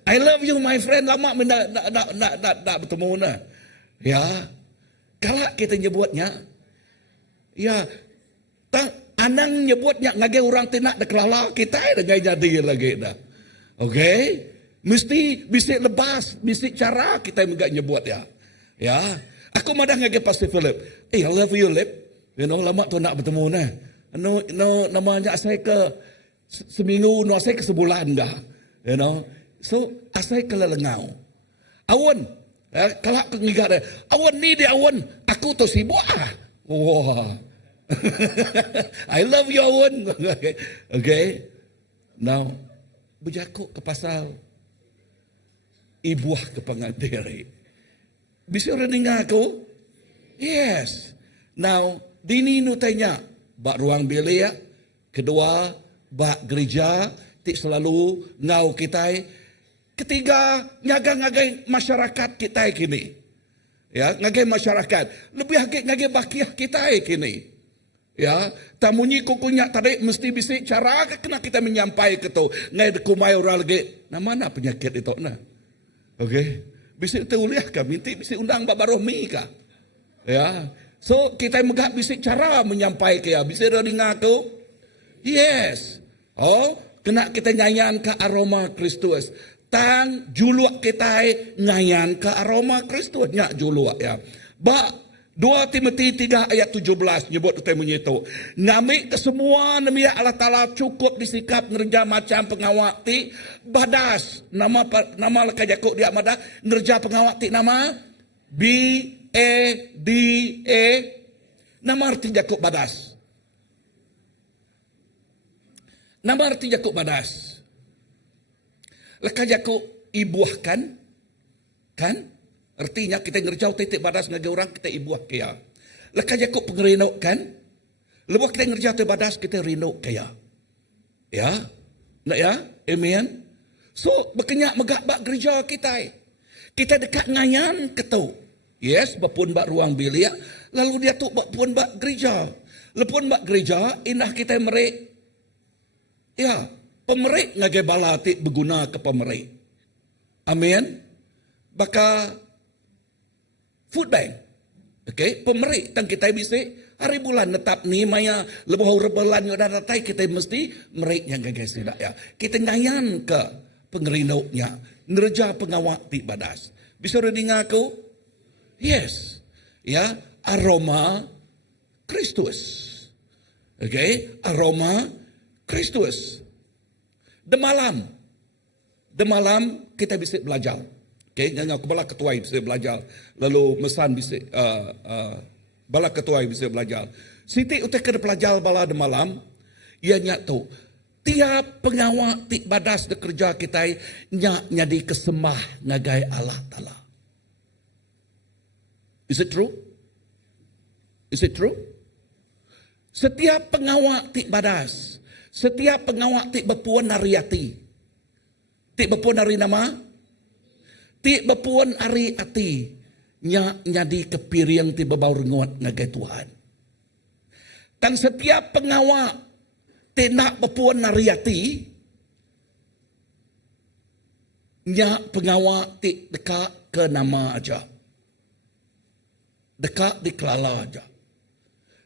I love you my friend. Lama nak bertemu na. Ya. Kalau kita nyebutnya, ya, anang nyebutnya ngagai orang tinak dah kelala kita dah jadi lagi dah. Okay? Mesti bisa lebas, mesti cara kita enggak nyebut ya. Ya. Aku madah ngagai Pastor Philip. I love you Lip. You know, lama tu nak bertemu na. No, namanya saya ke seminggu, no saya ke sebulan dah. You know. So, asai ke lelengau. Awan. Kalau aku ngigat, awan ni dia awan. Aku tu sibuk ah. Wah. I love you awan. Okay. Now, berjakuk ke pasal ibuah ke pengadiri. Bisa orang dengar aku? Yes. Now, dini nu tanya, bak ruang bilik, kedua, bak gereja, tik selalu ngau kita. Ketiga, ngagai masyarakat kita kini. Ya, ngagai masyarakat. Lebih ngagai bakiah kita kini. Ya, tamunyi kukunya tadi mesti bisa cara kena kita menyampai ke tu. Ngai kumai orang lagi. Nah mana penyakit itu na? Okey. Bisa tuliah kah? Minti bisa undang babaroh mi kah? Ya. So kita megak bisa cara menyampai ke ya. Bisa dengar aku? Yes. Oh, kena kita nyanyian ke aroma Kristus. Tang juluak kita ngayan ke aroma Kristus nyak juluak ya. Ba 2 Timotius 3 ayat 17 nyebut kita menyitu. Ngamik ke semua nami Allah Taala cukup disikap ngerja macam pengawak ti badas. Nama leka jakuk dia madah ngerja pengawak ti nama BADA. Nama arti jakuk badas. Nama arti jakuk badas. Leka jakuk ibuahkan, kan? Artinya kita ngerjau titik badas ngagai orang kita ibuah kaya. Leka jakuk pengerenok kan? Lepas kita ngerjau titik badas kita renok kaya. Ya, nak ya, amen. So berkenyak megak bak gereja kita. Kita dekat ngayan ketu. Yes, bapun bak ruang bilik. Lalu dia tu bapun bak gereja. Lepun bak gereja, indah kita merik. Ya. Pemerik ngagai balati berguna ke pemerik. Amin. Baka food bank. Okay. Pemerik tang kita bisa hari bulan netap ni maya lebih rebelan yang dah datai kita mesti merik yang ngagai sidak ya. Kita nyayan ke pengerindoknya. Nerja pengawak ti badas. Bisa dengar aku? Yes. Ya. Aroma Kristus. Okay. Aroma Kristus. Demalam kita bisa belajar. Okay, nyanyi kepala ketua bisa belajar. Lalu mesan bisa bala ketua bisa belajar. Siti utek ke belajar bala demalam. Ia nyak tu tiap pengawak ti badas de kerja kita nyak nyadi kesembah ngagai Allah Taala. Is it true? Is it true? Setiap pengawak ti badas. Setiap pengawak ti berpuan hari hati. Ti berpuan hari nama. Ti berpuan hari hati. Nyadi kepiriang ti babau rengot ngagai Tuhan. Dan setiap pengawak ti nak berpuan hari hati. Pengawak ti dekat ke nama aja. Dekat di kelala aja.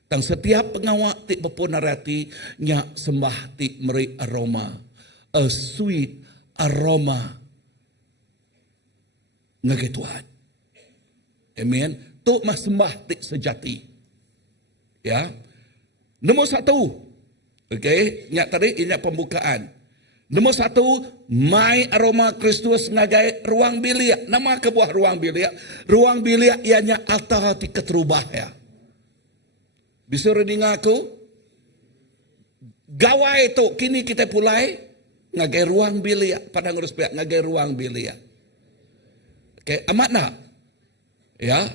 Dan setiap pengawak ti berpun narati nyak sembah ti meri aroma. A sweet aroma. Ngagai Tuhan. Amen. Tu mah sembah ti sejati. Ya. Nombor 1. Okay. Nyak tadi nyak pembukaan. Nombor 1. My aroma Kristus ngagai ruang bilik. Nama kebuah ruang bilik. Ruang bilik ianya altar ti keterubah ya. Bisa dengar aku? Gawai itu kini kita pulai ngagai ruang bilik. Padang urus pihak ngagai ruang bilik. Okay, amat nak? Ya.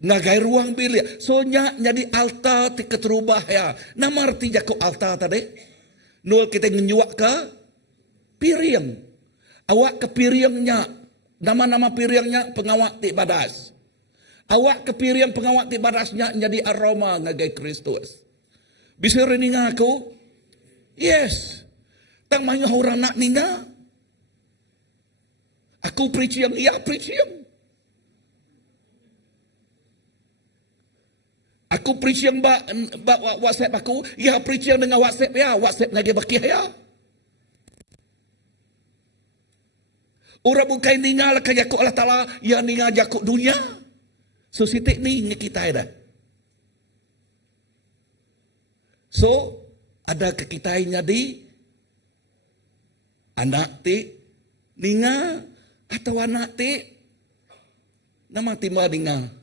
Ngagai ruang bilik. So jadi altar ti keterubah ya. Nama arti jakuk altar tadi? Nul kita ngenyuak ke piring. Awak ke piringnya. Nama-nama piringnya pengawak ti badas. Awak kepiriang pengawak ti barasnya jadi aroma ngagai Kristus. Bisa reninga aku? Yes. Tang manya orang nak ninga. Aku preaching, iya preaching. Aku preaching ba WhatsApp aku, iya preaching dengan WhatsApp ya, WhatsApp ngage bakih ya. Orang bukan ninga lah kaya Allah Ta'ala, ya ninga jakuk dunia. So sitik ni kita dah. So ada kekitainya di anak ti ninga atau anak ti nama timba ninga.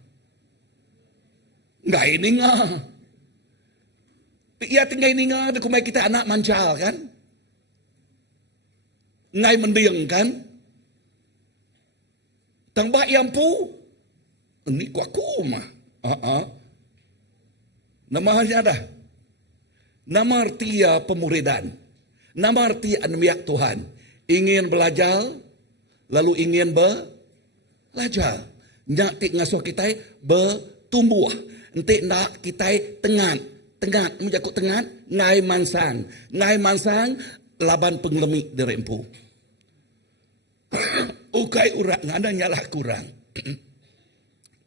Nggak ninga. Iya tinggal ninga, kumai kita anak mancal kan? Ngai mendiang kan? Tang ba yang pu, ini kuaku mah. Namanya dah. Nama artia pemuridan. Nama arti anugerah Tuhan. Ingin belajar, lalu ingin belajar. Nyak tik ngasuh kita bertumbuh. Nanti nak kita tengat, menjakut tengat, ngai mansang, laban penglemik derempu. Ukai urak ngada nyalah kurang.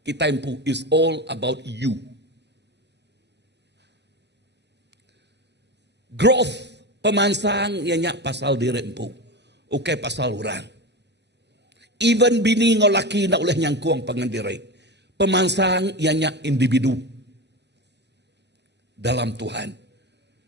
Kita empu is all about you. Growth pemansang yang pasal dirempu. Ukai pasal orang. Even bini ngolaki nak oleh nyangkuang pengendirai. Pemansang yang individu dalam Tuhan.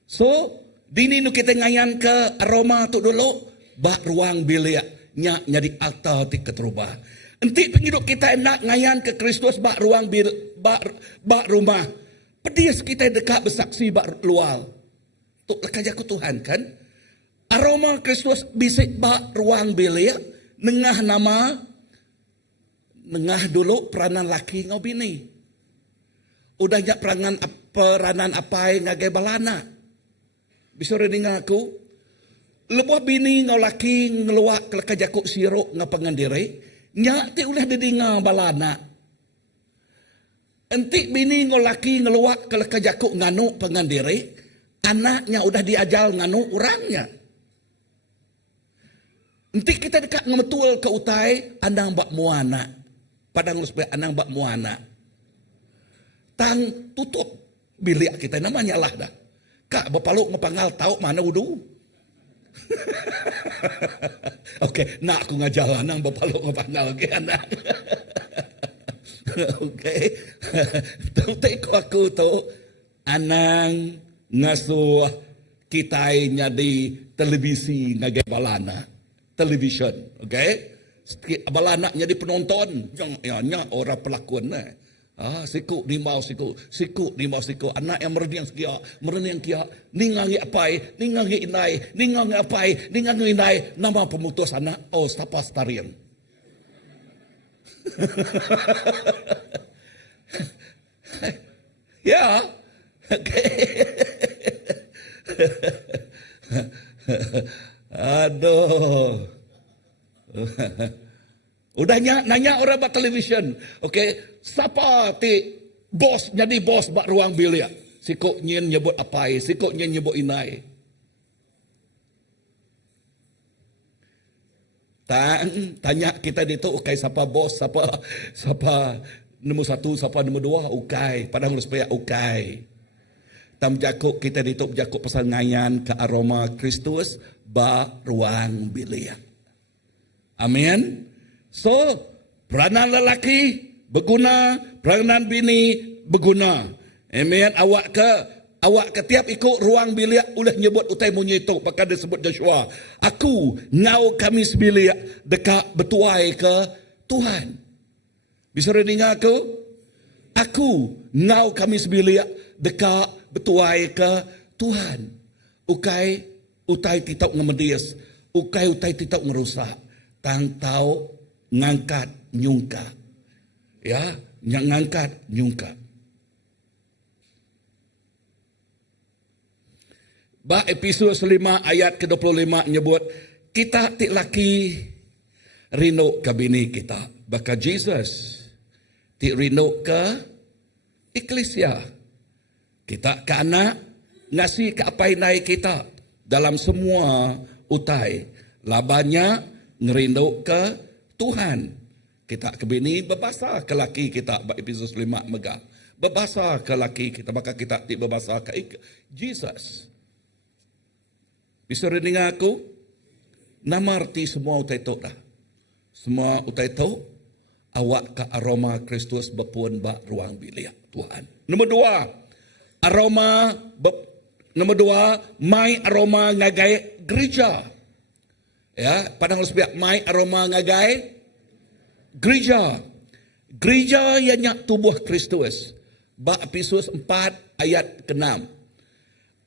So, dini nu kita ngayan ke aroma tu dulu, bak ruang bilik. Nya jadi altar ti keterubah. Enti penghidup kita nak ngayan ke Kristus bak ruang bak rumah. Pedis kita dekat bersaksi bak luar. Tu kerja ku Tuhan kan. Aroma Kristus bisik bak ruang bilik nengah nama nengah dulu peranan laki ngau bini. Udahnya peranan apa ngagai balana. Bisa reningah aku. Lebuh bini ngau laki ngeluak ke kajakuk siruk ngapangandirai. Nyak ti ulah dedinga balana. Entik bini ngau laki ngeluak ke kajakuk nganu pangandirai. Anaknya udah diajal nganu orangnya. Entik kita dekat ngemetul ke utai anang bak muana. Padang supaya anang bak muana. Tang tutup bilik kita namanya lah dah. Kak bapaluk ngepangal tahu mana wudu. Okey, nak aku ngajar anang bapaluk ngepangal ke anak. Okey. Tengok aku tu anang ngasuh kitainya di televisi ngagai balana. Television, okey? Balana jadi penonton, yang orang pelakon nah. Siku di mau siku anak yang mereniang kia ningangi apai ningangi inai nama pemutus anak Stapa Starian. Ya, okay. Aduh. Udah nanya orang buat television. Okey, siapa ti bos jadi bos bak ruang bilik. Sikok nyen nyebut apai, sikok nyen nyebut inai. Tanya kita itu ukai siapa bos, siapa nombor satu, siapa nombor dua, ukai. Padahal supaya ukai. Tam jakuk kita itu jakuk pasal ngayan ke aroma Kristus bak ruang bilik. Amin. So, peranan lelaki berguna, peranan bini berguna. Amen. Awak ke tiap ikut ruang bilik oleh nyebut utai munyi itu. Maka disebut Joshua. Aku ngau kami sebilik dekat bertuai ke Tuhan. Bisa reningah aku? Aku ngau kami sebilik dekat bertuai ke Tuhan. Utai titak ngemedias. Utai titak ngerusak. Tang tahu ngangkat nyungka. Ya, yang ngangkat nyungka. Ba episode 5 ayat ke-25 nyebut kita tik laki rino kabini kita. Baka Jesus ti rindu ke Eklesia. Kita ke anak ngasih ke apa nai kita dalam semua utai. Labanya ngerindu ke Tuhan. Kita ke bini berbahasa ke laki kita. Episode 5 megah. Berbahasa ke laki kita. Maka kita ti berbahasa ke Jesus. Bisa dengar aku? Nama arti semua utai tu dah. Semua utai tu. Awak ke aroma Kristus berpuan bak ruang bilik Tuhan. Nombor 2. Nombor 2. Mai aroma ngagai gereja. Ya, padang lebih mai aroma ngagai gereja. Gereja yang nyak tubuh Kristus. Bak episode 4 ayat ke-6.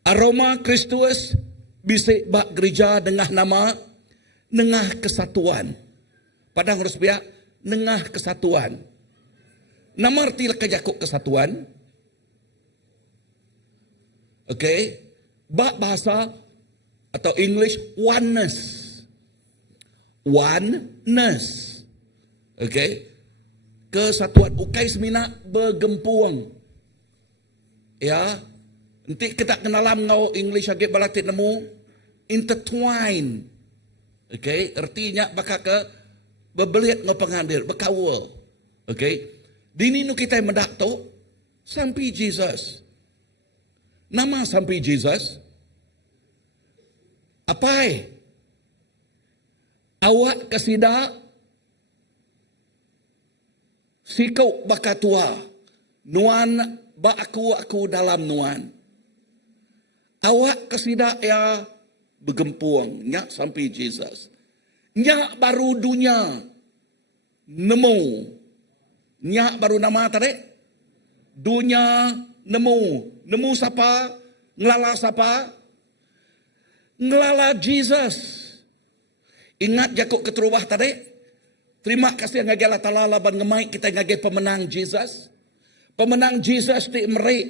Aroma Kristus bisik bak gereja dengan nama Nengah Kesatuan. Padang lebih Nengah Kesatuan. Nama arti kejakuk kesatuan. Okay. Bak bahasa atau English oneness. Oneness. Okay. Kesatuan. Ukai semina bergempuang. Ya. Nanti kita kenalam ngau English agak balatik nemu. Intertwine. Okay. Artinya bakal ke berbeliat ngau pengandir. Berkawal. Okay. Dini nu kita mendak tu. Sampai Jesus. Nama sampai Jesus. Apa? Awak kesida sikau bakatua. Nuan ba aku dalam nuan. Awak kesida ya bergempuang. Nyak sampai Jesus. Nyak baru dunia. Nemu. Nyak baru nama tadi. Dunia nemu. Nemu siapa? Ngelala siapa? Ngelala Jesus. Ingat jakuk keterubah tadi? Terima kasih ngagi Allah Ta'ala laban ngemai kita ngagi pemenang Jesus. Pemenang Jesus ti merik.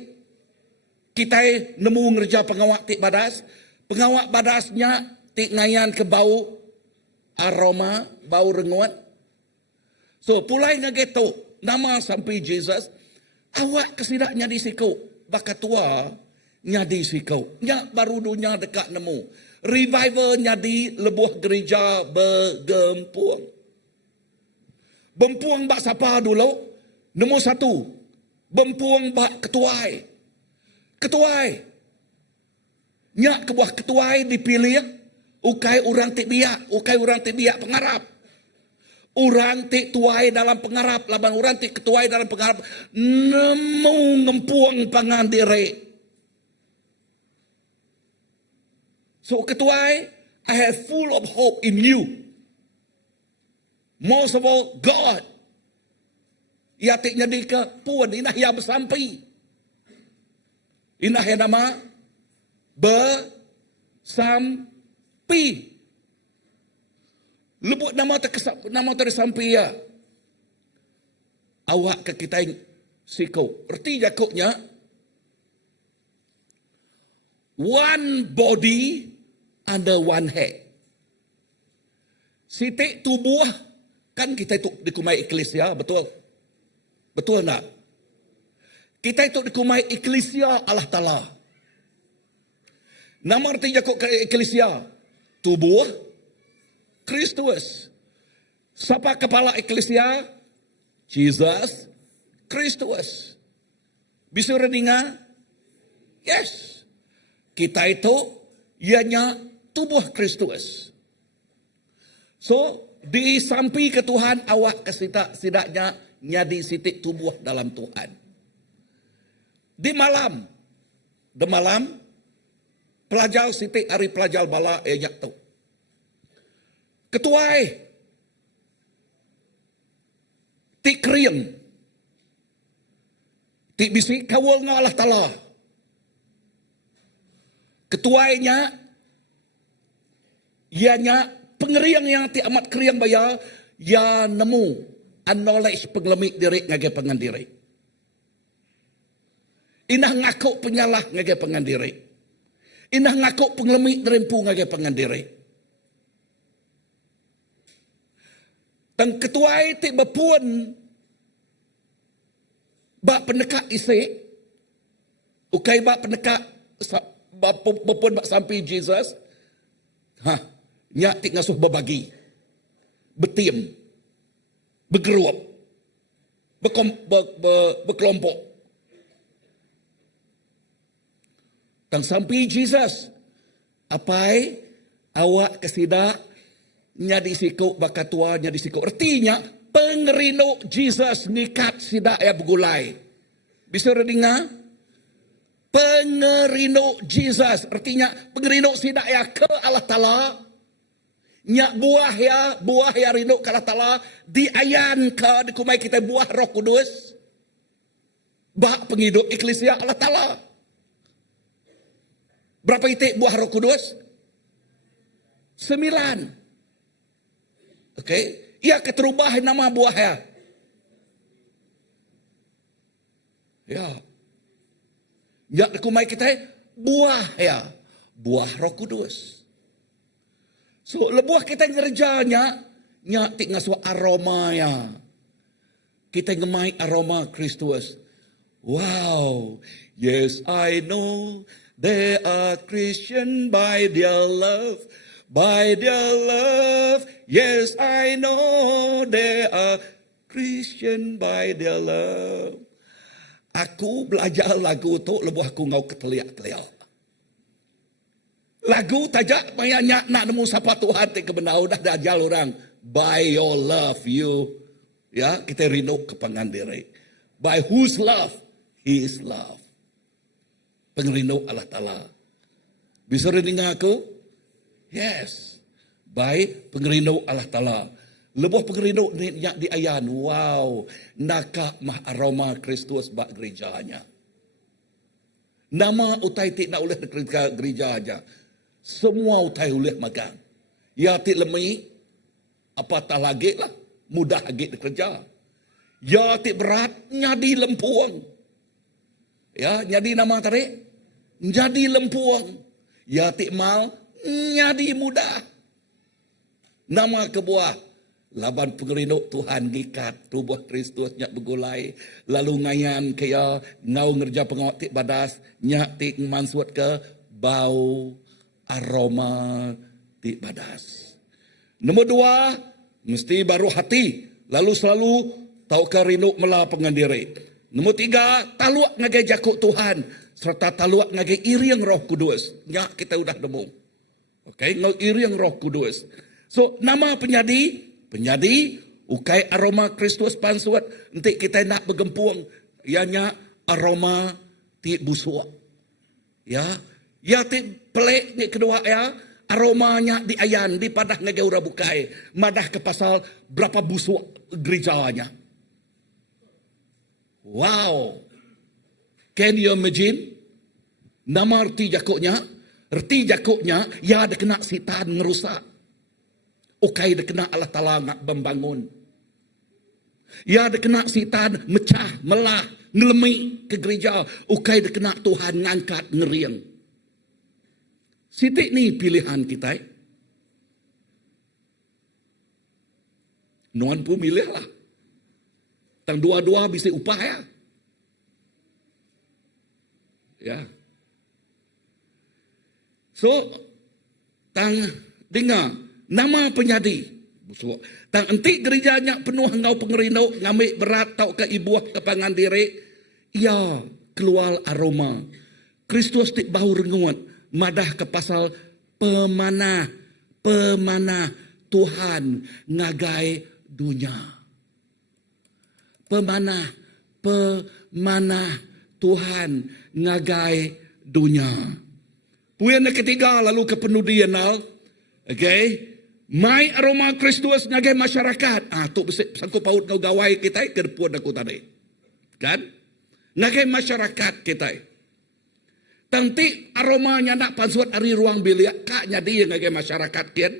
Kita nemu ngerja pengawak ti badas. Pengawak badasnya ti ngayan ke bau aroma, bau renguat. So pulai ngagi tu nama sampai Jesus. Awak kesidaknya di siku. Bakat tua nyadi siku. Nyak baru dunia dekat nemu. Revival nyadi lebuh gereja bergempuang. Bempuang bak siapa dulu? Nombor 1. Bempuang bak ketuai. Ketuai. Nyak kebuah ketuai dipilih. Ukai orang tik biak. Ukai orang tik biak pengarap. Orang tik tuai dalam pengarap. Laban orang tik ketuai dalam pengarap. Nemu ngempuang pangandiri. So ketuai, I have full of hope in you. Most of all, God. Ia tik jadi ke puan. Inah ia bersampai. Inah ia nama bersampai. Lebut nama tersampai ya. Awak ke kita sikau. Erti jakuknya. One body under one head. Sitik tubuh kan kita itu dikumai eklesia, betul? Betul tak? Kita itu dikumai eklesia Allah Ta'ala. Nama arti jakuk ke eklesia? Tubuh Kristus. Siapa kepala eklesia? Jesus Kristus. Bisa dengar? Yes. Kita itu ianya tubuh Kristus. So, di sampai ke Tuhan awak kesidaknya nyadi sitik tubuh dalam Tuhan. Di malam pelajar sitik hari pelajar bala ajak tu. Ketuai tik kriang tik bisi kawal ngah Allah Ta'ala. Ketuainya ianya pengeriang yang ti amat keriang bayar ya nemu acknowledge penglemik diri ngagai pengandiri. Inah ngaku penyalah ngagai pengandiri. Inah ngaku penglemik derempu ngagai pengandiri. Tang ketuai ti berpuan bak penekak isik, ukai bak penekak bapun bak sampai Jesus, nyak tik ngasuh berbagi, bertim, bergeruap, berkelompok. Tang sampai Jesus, apai awak kesidak, nyadi sikuk bakatua, nyadi sikuk. Artinya, pengerino Jesus nikat sidak ya bergulai. Bisa dengar? Pengerino Jesus. Artinya, pengerino sidak ya ke Allah Ta'ala. Nyak buah ya rino ke Allah Ta'ala. Diayan ke, dikumai kita buah Roh Kudus. Bak penghidup Eklesia Allah Ta'ala. Berapa itik buah Roh Kudus? 9. Okey. Ia keterubah nama buahnya. Ya. Ya kumai kita buah ya. Buah Roh Kudus. So lebuah kita ngerjanya nya tik ngasuh aroma ya. Kita ngemai aroma Kristus. Wow. Yes, I know they are Christian by their love. By their love, yes, I know they are Christian by their love. Aku belajar lagu tu, lebuh aku ngau keteliak-teliak. Lagu tajak mayanya nak nemu siapa Tuhan te kebenau dah ajar orang. By your love, you. Ya, kita rindu kepangan diri. By whose love? His love. Pengerindu Allah Ta'ala. Bisa dengar aku? Yes. Baik pengerindu Allah Ta'ala. Lebuh pengerindu ni di ayan. Wow. Nakak mah aroma Kristus bak gerejanya. Nama utai tik nak oleh gereja aja. Semua utai oleh magang. Ya tik lemai. Apa tak lagi lah. Mudah lagi kerja. Ya tik berat. Nyadi lempuang. Ya nyadi nama tarik. Jadi lempuang. Ya tik mal. Nyadi mudah. Nama kebuah. Laban pengerinduk Tuhan gikat. Tubuh Kristus nyak bergulai. Lalu ngayan kaya ngau ngerja pengawak tik badas. Nyak tik mansuat ke bau aroma tik badas. Nombor 2. Mesti baru hati. Lalu selalu tau ke rindu mela pengandiri. Nombor 3. Taluak ngagai jakuk Tuhan. Serta taluak ngagai iriang Roh Kudus. Nyak kita udah nemu. Okey, ngau iriang Roh Kudus. So, nama penyadi, ukai aroma Kristus pansuat, nanti kita nak bergempuang, ianya aroma ti busuk. Ya, ya ti pelik ni kedua ya, aromanya di ayan, di padah ngagai ura bukai, madah ke pasal berapa busuk gerejanya. Wow. Can you imagine? Nama arti jakuknya, ya ada kena sitan ngerusak. Ukai ada kena Allah Ta'ala nak membangun. Ya ada kena sitan mecah, melah, ngelemi ke gereja. Ukai ada kena Tuhan ngangkat, ngeriang. Sitik ni pilihan kita. Nuan pun milih lah. Tang dua-dua bisa upah ya. Ya. So, tang dengar nama penyadi. Tang enti gerejanya penuh ngau pengerino, ngambil berat tau ke ibuah ke pangan diri. Ya, keluar aroma. Kristus tik bau renguat. Madah ke pasal pemanah Tuhan ngagai dunia. Pemanah Tuhan ngagai dunia. Puan yang ketiga lalu ke penudianal. Okay. Mai aroma Kristus ngagai masyarakat. Tu sangkut paut kau gawai kita ke depan aku tadi. Kan? Ngagai masyarakat kita. Tanti aromanya nak pansuat ari ruang bilik. Kaknya dia ngagai masyarakat kian.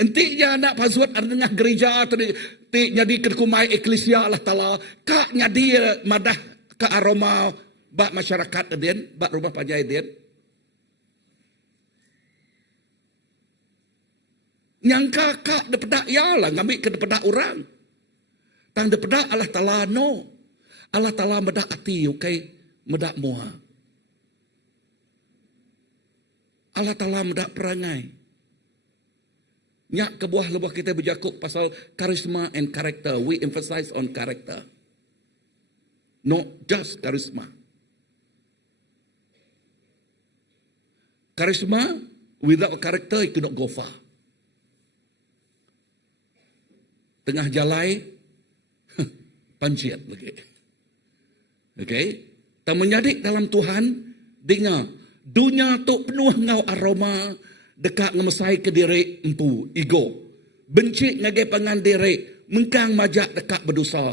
Entinya nak pansuat ari tengah gereja. Entinya di kerkumai eklesia Allah Ta'ala. Kaknya dia madah ke aroma bak masyarakat dia, bak rumah pajai dia. Yang kakak depedak ya lah, ngambil ke depedak orang. Tang daripada Allah Ta'ala no. Allah Ta'ala medak hati, okay? Medak muha. Allah Ta'ala medak perangai. Nyak kebuah lebah kita berjakuk pasal charisma and character. We emphasize on character. Not just charisma. Charisma without character you cannot go far. Tengah jalai panciat lagi. Okay? Tak menyadik dalam Tuhan, dengar, dunia tu penuh ngau aroma dekat ngemesai ke diri empu, ego. Benci ngagai pangan diri, mengkang majak dekat berdosa.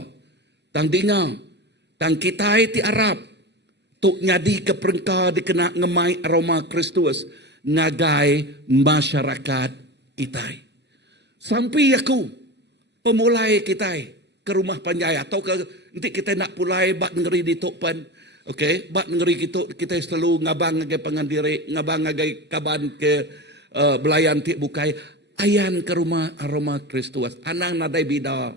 Tang dengar, tang kita ti Arab, tu nyadi ke perengka dikena ngemai aroma Kristus, ngagai masyarakat kita. Sampai aku, pemulai kita, ke rumah panjai atau ke nanti kita nak pulai bak negeri di Topan. Okey, bak negeri kita selalu ngabang ngagai pangan diri, ngabang ngagai kaban ke belayan ti bukai ayan ke rumah aroma Kristus. Anang nadai bida.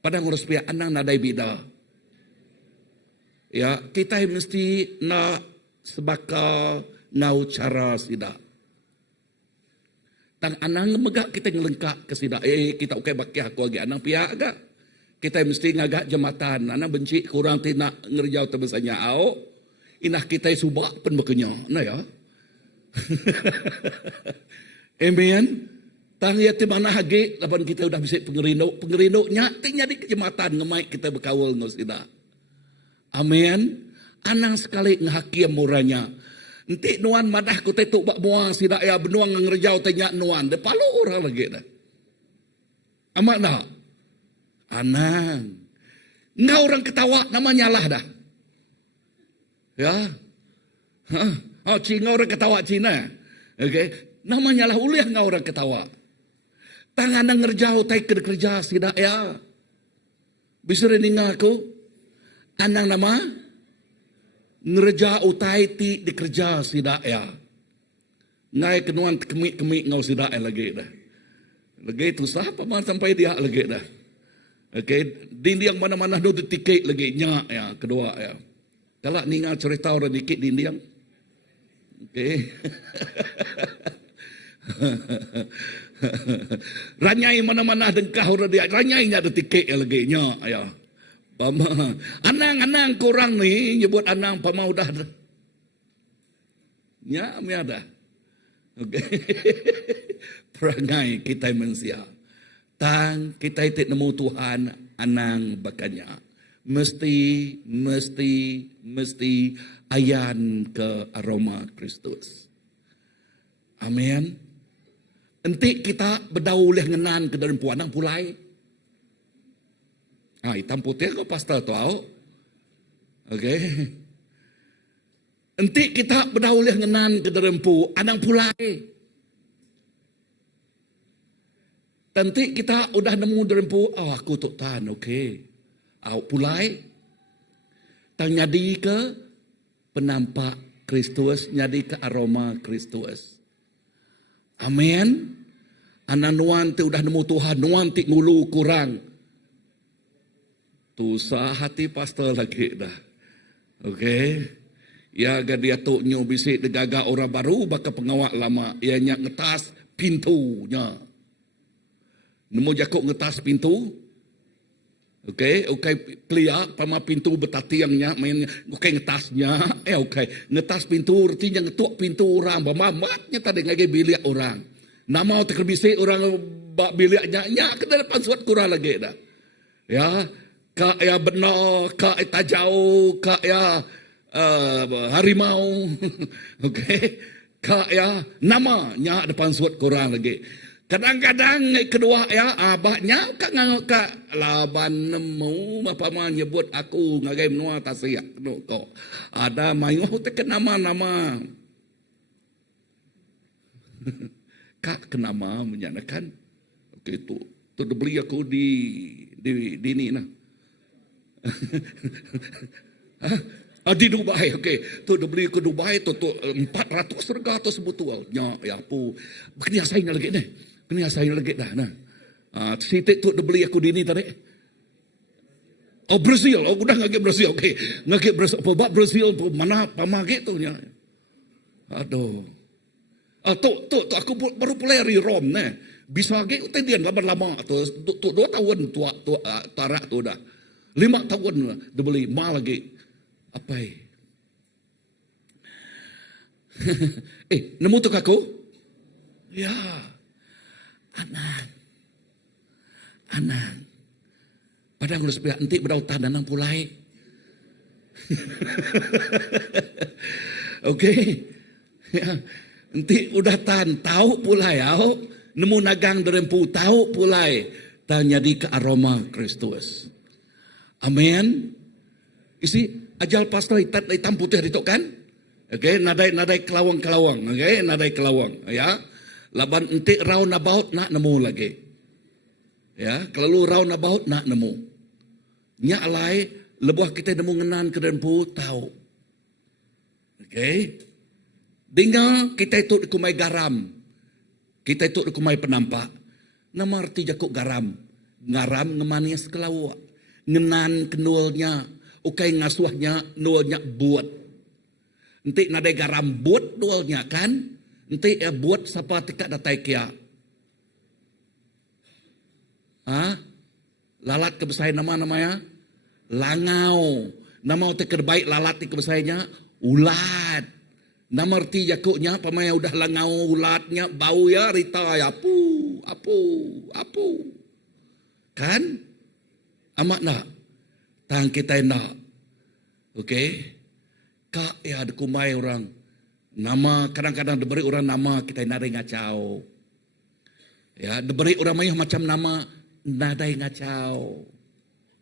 Padang urus pihak anang nadai bida. Ya, kita mesti nak sebaka ngau cara sida. Tang anang megak kita ngelengkak ke sida. Kita okay baki aku lagi anang pihak agak. Kita mesti ngagak jematan. Anang benci kurang tidak ngerjau terbesarnya au. Inah kita subak pun berkenya. Nah ya. Amen. Tang ya ti mana hagi lapan kita udah bisa pengerinduk. Pengerinduknya tinggal di jematan ngemai kita berkawal no sida. Amen. Anang sekali ngehakim muranya. Nanti nuan madah ku tetuk bak buang sidak ya benuang ngerjau tanya nuan. De palu orang lagi dah. Amat nak. Anang. Ngau orang ketawa namanya lah dah. Ya. Oh, Cina orang ketawa Cina. Okay. Namanya lah uliah ngau orang ketawa. Tangan ngerjau tai kerja sidak ya. Bisa reningah aku. Anang nama ngerja utai ti dikerja sidak ya. Ngai kenuan kemik ngau sidak lagi dah. Lagi tu sah paman sampai dia lagi dah. Okey, dinding mana-mana do tiket lagi nyak ya kedua ya. Kalau ningal cerita orang dikit dinding. Okey. Ranyai mana-mana dengkah orang dia. Ranyainya ada tiket lagi nyak ya. Pama, anang kurang ni nyebut anang pama udah dah. Nya mi ada. Okey. Perangai kita manusia. Tang kita itu nemu Tuhan anang bakanya. Mesti ayan ke aroma Kristus. Amin. Enti kita berdauleh ngenan ke dalam puanang pulai. Hitam putih kau pastor tahu. Okey. Enti kita berdauleh ngenan ke dalam pu anang pulai. Nanti kita udah nemu derempu, aku tok tahan, okey. Pulai, tang nyadi ke penampak Kristus, nyadi ke aroma Kristus. Amin. Anak nuan ti udah nemu Tuhan, nuan ti ngulu kurang. Tusa hati pastor lagi dah. Okey. Ya gadia tok nyu bisik degaga orang baru baka pengawak lama. Ia nyak ngetas pintunya. Nemu jakuk ngetas pintu. Okey, clear pama pintu betatiangnya main ngetasnya. Okey, ngetas pintu artinya ngetuk pintu orang. Bamamatnya tadi ngage bilik orang. Nama terbisik orang bak biliknya nya ke depan suat kurang lagi dah. Ya, kak ya benar, kak tajau, kak ya harimau. Okey. Kak ya namanya depan suat kurang lagi. Kadang-kadang kedua ya abahnya kak ngangok kak laban nemu apa mah nyebut aku ngagai menua tasiak no kok ada mayu teken nama-nama kak kenama menyanakan okey tu beli aku di ini nah di Dubai, okey. Tu beli ke Dubai tu 400 harga tu sebutul. Ya pu. Kena saya lagi ni. Kena saya lagi dah nah. Sitik tu beli aku di ni tadi. Oh Brazil, oh udah ngake Brazil, oke. Ngake Brazil, apa Brazil, mana pamage tu nya. Aduh. Tu aku baru pulai dari Rom ne. Bisa ge utai dia lama-lama tu 2 tahun tua tarak tu dah. 5 tahun dah beli mal lagi. Apa nemu tu aku? Ya. Anang. Padang lu sepihak nanti berdautan dan nang pulai. Okey. Ya. Nanti udah tahu pulai nemu nagang derempu tahu pulai tanya di ke aroma Kristus. Amin. Isi ajal pastor hitam putih itu kan? Okey, nadai kelawang. Okey, nadai kelawang ya. Laban enti round about nak nemu lagi. Ya, kalau round about nak nemu. Nya alai lebuh kita nemu ngenan ke dempu tahu. Okey. Dengar kita itu dikumai garam. Kita itu dikumai penampak. Nama arti jakuk garam. Garam ngemanis kelawak. Ngenan kenulnya. Ukai ngasuhnya nulnya buat. Nanti nadai garam buat nulnya kan. Nanti buat siapa tikak datai kia. Lalat kebesai namanya langau. Nama otak terbaik lalat di kebesainya ulat. Nama arti jakuknya pamaya udah langau ulatnya bau ya rita ya apu. Kan? Amat nak. Tang kita nak. Okey. Kak ya ada kumai orang. Nama kadang-kadang diberi orang nama kita nadai ngacau. Ya, diberi orang mayah macam nama nadai ngacau.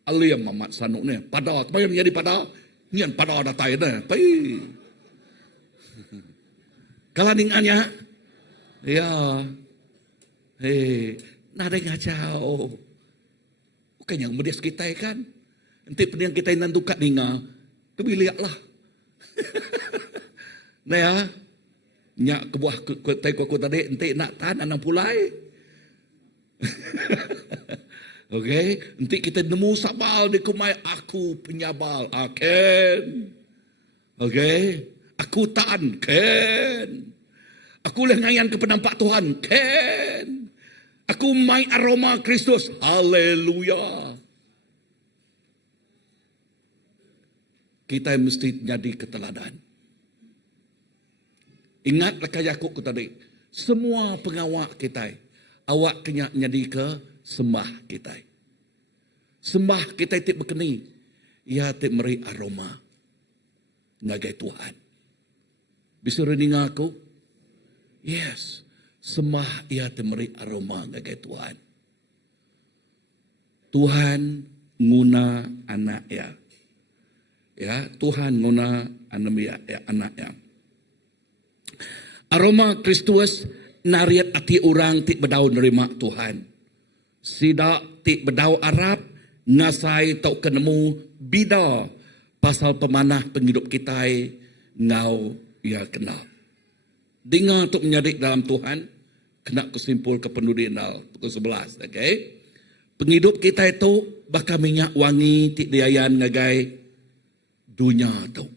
Alia mamat sanuk ni. Pada, apa yang menjadi pada? Nian pada ada tay ni. Pai. Kalau ningannya, ya, nadai ngacau. Bukan yang medias kita kan? Nanti peniang kita yang nantukat ninga, kebiliaklah. Nah ya, nyak kebuah kuku tadi, nanti nak tahan anak pulai. Okey, nanti kita nemu sabal di kumai aku penyabal, aken. Okey, aku tahan, ken. Aku lengayan ke penampak Tuhan, ken. Aku mai aroma Kristus, haleluya. Kita mesti jadi keteladan. Ingatlah kaya aku tadi, semua pengawak kita, awak kena jadi ke sembah kita. Sembah kita tidak berkeni, ia tidak meri aroma ngagai Tuhan. Bisa reningah aku? Yes, sembah ia tidak meri aroma ngagai Tuhan. Tuhan nguna anak ya. Ya, Tuhan nguna anak ya. Aroma Kristus nariat ati orang tik bedau nerima Tuhan. Sidak tik bedau Arab ngasai tau kenemu bida pasal pemanah penghidup kita ngau ya kenal. Dengar untuk menyadik dalam Tuhan kena kesimpul ke penudinal pukul 11, okey. Penghidup kita itu bakal minyak wangi tik diayan ngagai dunia tu.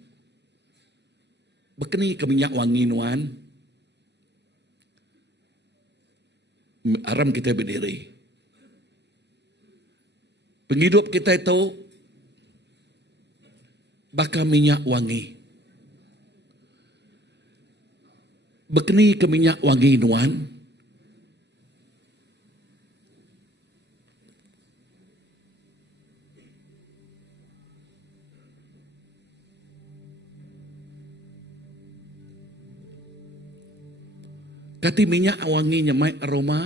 Bekeni ke minyak wangi nuan. Aram kita berdiri. Penghidup kita itu bakal minyak wangi. Bekeni ke minyak wangi nuan. Kati minyak wangi nyamai aroma.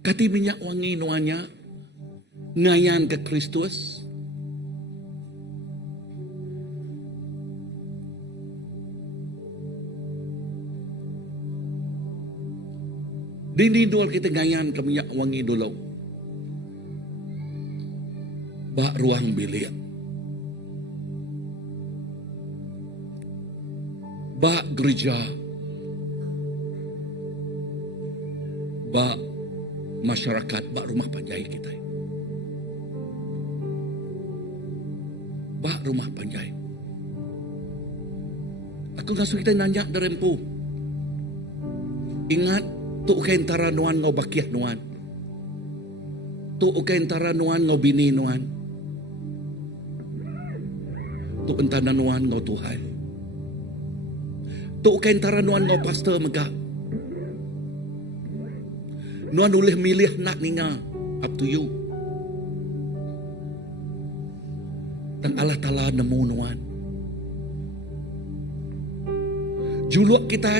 Kati minyak wangi nuanya ngayan ke Kristus. Dini dua kita ngayan ke minyak wangi dulu. Bak ruang bilik. Bak gereja. Bak masyarakat, bak rumah panjai kita. Bak rumah panjai. Aku ngasuh kita nanya derempu. Ingat, tu ukain tara nuan ngau bakiah nuan. Tu ukain tara nuan ngau bini nuan. Tu entana nuan ngau Tuhan. Tu ukain tara nuan ngau pastor megah. Nuan boleh milih nak ninga. Up to you. Dan Allah Ta'ala nemu nuan. Juluak kita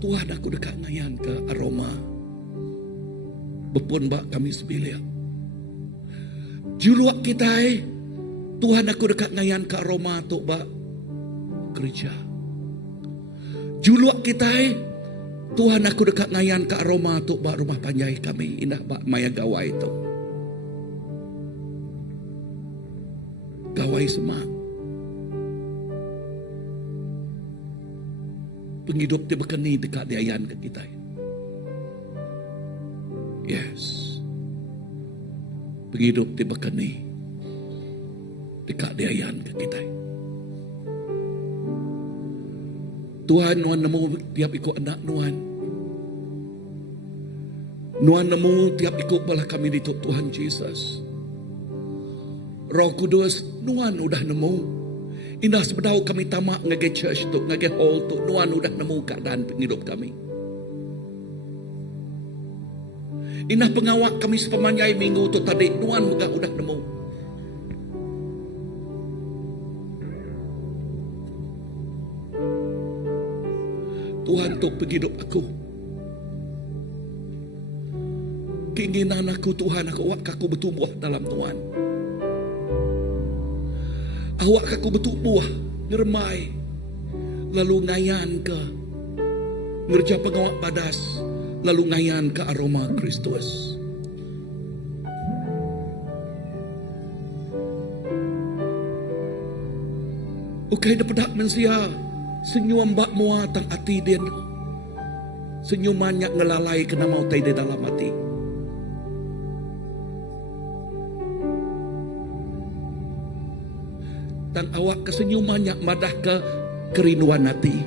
Tuhan aku dekat ngayan ke aroma. Bepun bak kami sebilia. Juluak kita Tuhan aku dekat ngayan ke aroma tok bak gereja. Juluak kita Tuhan aku dekat ngayan ke aroma tok bak rumah panjai kami. Indah bak maya gawai tu. Gawai semak. Penghidup dia berkeni dekat diayan ke kita. Yes. Penghidup dia berkeni dekat diayan ke kita. Tuhan nuan nemu tiap ikut anak nuan. Nuan nemu tiap ikut bala kami di Tuhan Yesus. Roh Kudus nuan udah nemu. Indah sebedau kami tamak ngage church tu, ngage hall tu, nuan udah nemu keadaan penghidup kami. Indah pengawak kami sepemanjai minggu tu tadi, nuan juga udah nemu. Tuhan tu penghidup aku. Keinginan aku Tuhan, aku bertumbuh dalam Tuhan. Awak aku bertubuh, ngermai, lalu ngayan ke ngerja pengawak badas, lalu ngayan ke aroma Kristus. Ukai dapat mensia senyum bak mua tang hati dia, senyumannya ngelalai kena mau tay di dalam hati. Dan awak kesenyumannya madah ke kerinduan hati.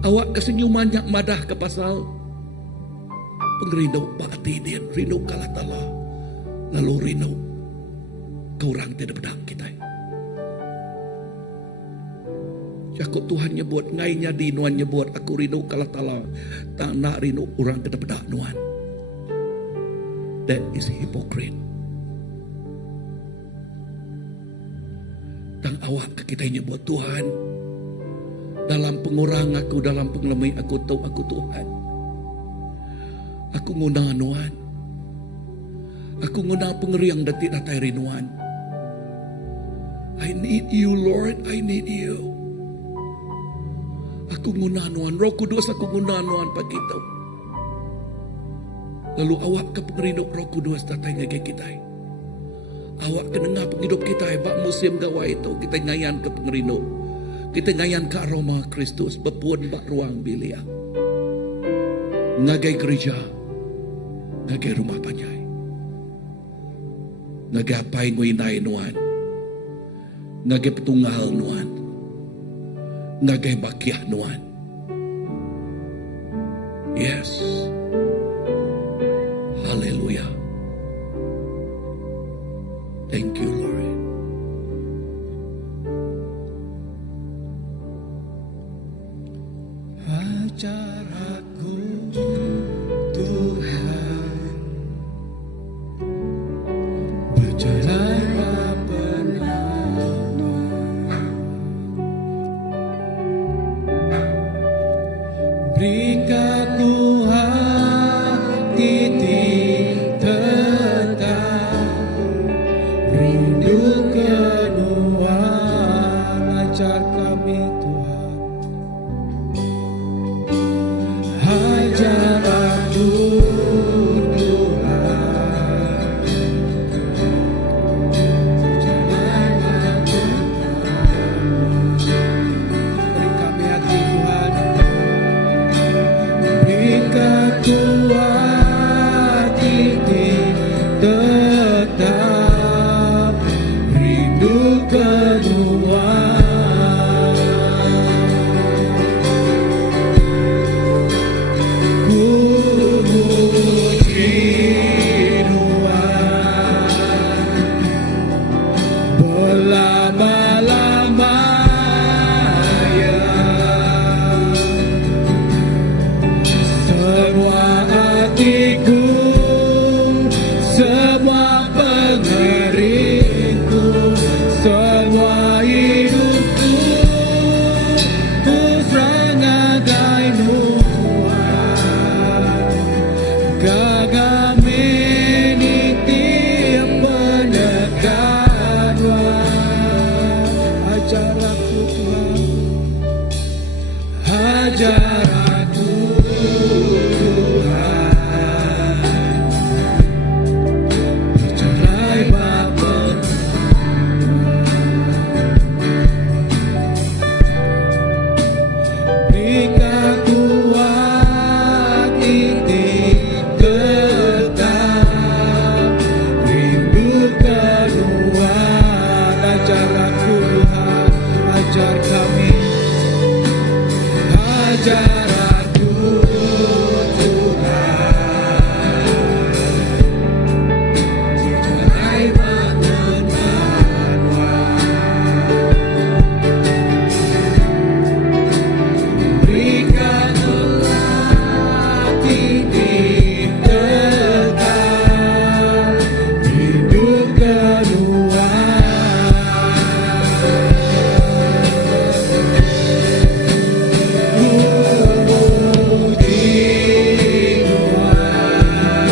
Awak kesenyumannya madah ke pasal pengerindu hati dia, rindu kalah tala, lalu rindu ke orang tidak bedang kita. Jakut Tuhan nyebut, ngainya di nuan nyebut, aku rindu kalah tala, tak nak rindu orang tidak bedang nuan. That is hypocrite. Dan awak ke kita nyebut Tuhan. Dalam pengurang aku, dalam pengelemai aku tahu aku Tuhan. Aku nguna nuan. Aku nguna pengeriang detik datai rinuan. I need you Lord, I need you. Aku nguna nuan, Roh Kudus aku nguna nuan pagi itu. Lalu awak ke pengerindu Roh Kudus datai ngege kita. Awak kenengah penghidup kita, bak musim gawai itu, kita ngayan ke pengerindu. Kita ngayan ke aroma Kristus, berpuan bak ruang bilia. Ngagai gereja, ngagai rumah panjai. Ngagai apa yang nguinai nuan. Ngagai petunggal nuan. Ngagai bakiah nuan. Yes. Haleluya. Thank you, Lord. Ajar aku Tuhan berjalan benar, berikan ku hati tetap rindu tetap rindu kedua. Ku muji Tuhan berlama-lamanya. Semua hatiku, semua pengeringku, semua hidupku, ku serahkan Kagami nitip pendekat. Ajar aku Tuhan, ajar aku Tuhan, bercerai bapa. Berikan kuat inti tetap rindu kedua. Ajar aku Tuhan, ajar kami, ajar aku Tuhan, bercerai bapa. Berikan hati tetap hidup kedua. Puji Tuhan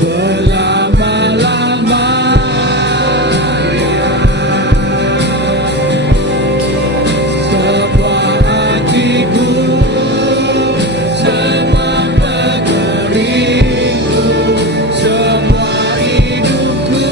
berlama-lamanya. Semua hatiku, semua pengeringku,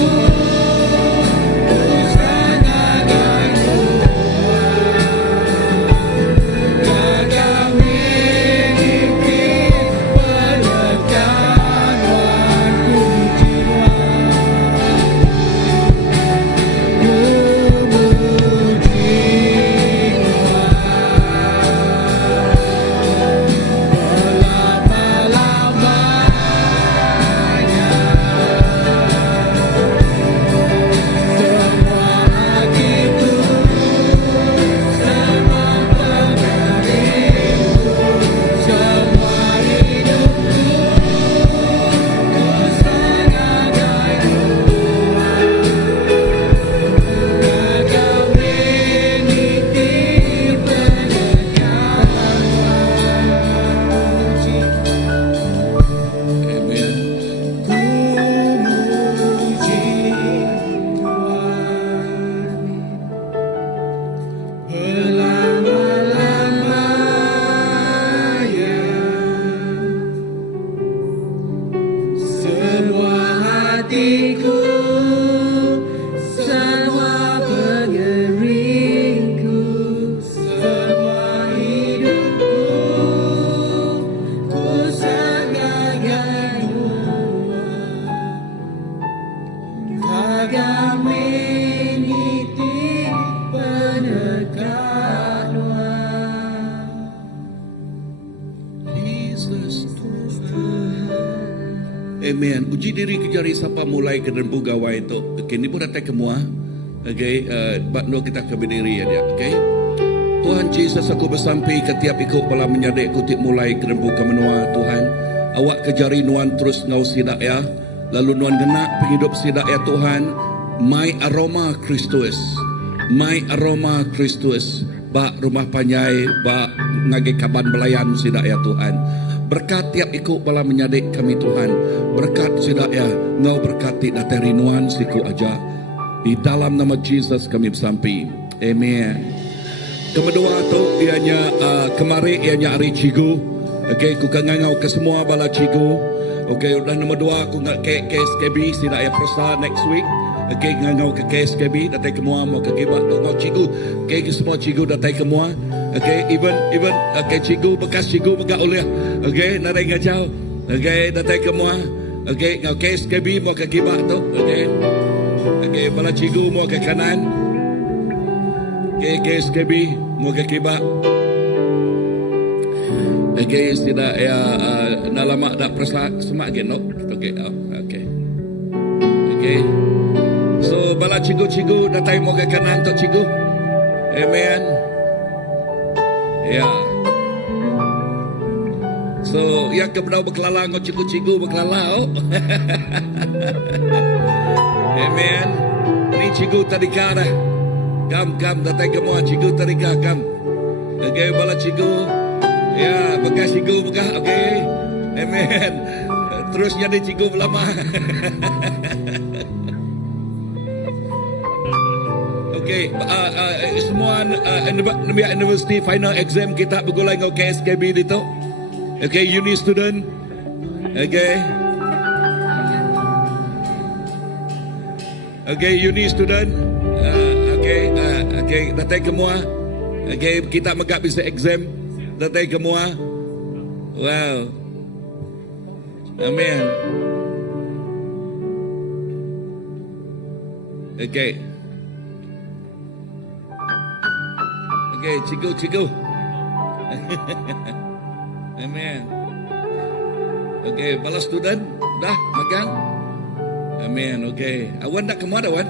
semua hidupku, ku serahkan Kagami nitip pendekat. Puji semua hatiku, semua pengeringku, semua hidupku, ku serahkan Kagami nitip pendekat. Jesus Tuhan. Amen. Uji diri kejari siapa mulai ke rembu gawai itu. Okey, ni pun datang semua. Okey, bakno kita ke berdiri ya dia. Okey. Tuhan Yesus, aku bersampai ke tiap ikut pala menyadik kutip mulai ke rembu ke menua Tuhan. Awak kejari nuan terus ngau sidak ya. Lalu nuan genak penghidup sidak ya Tuhan. My aroma Kristus. My aroma Kristus. Bak rumah panjai, bak ngagi kaban belayan sidak ya Tuhan. Berkat tiap ikut bala menyadik kami Tuhan. Berkat sidak ya, ngau berkati datari nuan siku aja. Di dalam nama Jesus kami bersampai. Amen. Kedua tu ianya kemarin ianya hari cigu. Okey, ku ngau ke semua bala cigu. Okey, dan nombor 2 aku ngak ke KSKB sidak ya persa next week. Okey, ngau ke KSKB datai semua mau ke gibat ngau cigu. Okey, semua cigu datai semua. Okey, even cigu bekas cigu megak uliah. Okey, narai ngajau. Okey, datai semua. Okay, okay, SKB mau ke kibak tu. Okay. Okay, bala cigu mau ke kanan. Okay, SKB mau ke kibak. Okay, tidak ya nak lama dak semak gen no. Okay, okay. Okay. So bala cigu-cigu datang mau ke kanan tu cigu. Amen. Ya. So, yang kebenar berkelala ngau cigu-cigu berkelala. Amen. Ni cigu tadika dah. Kam datang ke mua cigu tadika kam. Okay, bala cigu. Ya, bekas cigu bekas. Okay. Amen. Terus jadi cigu lama. Okay, semua Nambia University final exam kita bergulai ngau KSKB dito. Okay, uni student. Okay. Okay, uni student. Okay, datang ke mua. Okay, kita megak bisa exam. Datang ke mua. Wow. Amen. Okay. Okay, cigu. Amen. Okay, bala student dah makan. Amen. Okay. Awan dah kemana awan?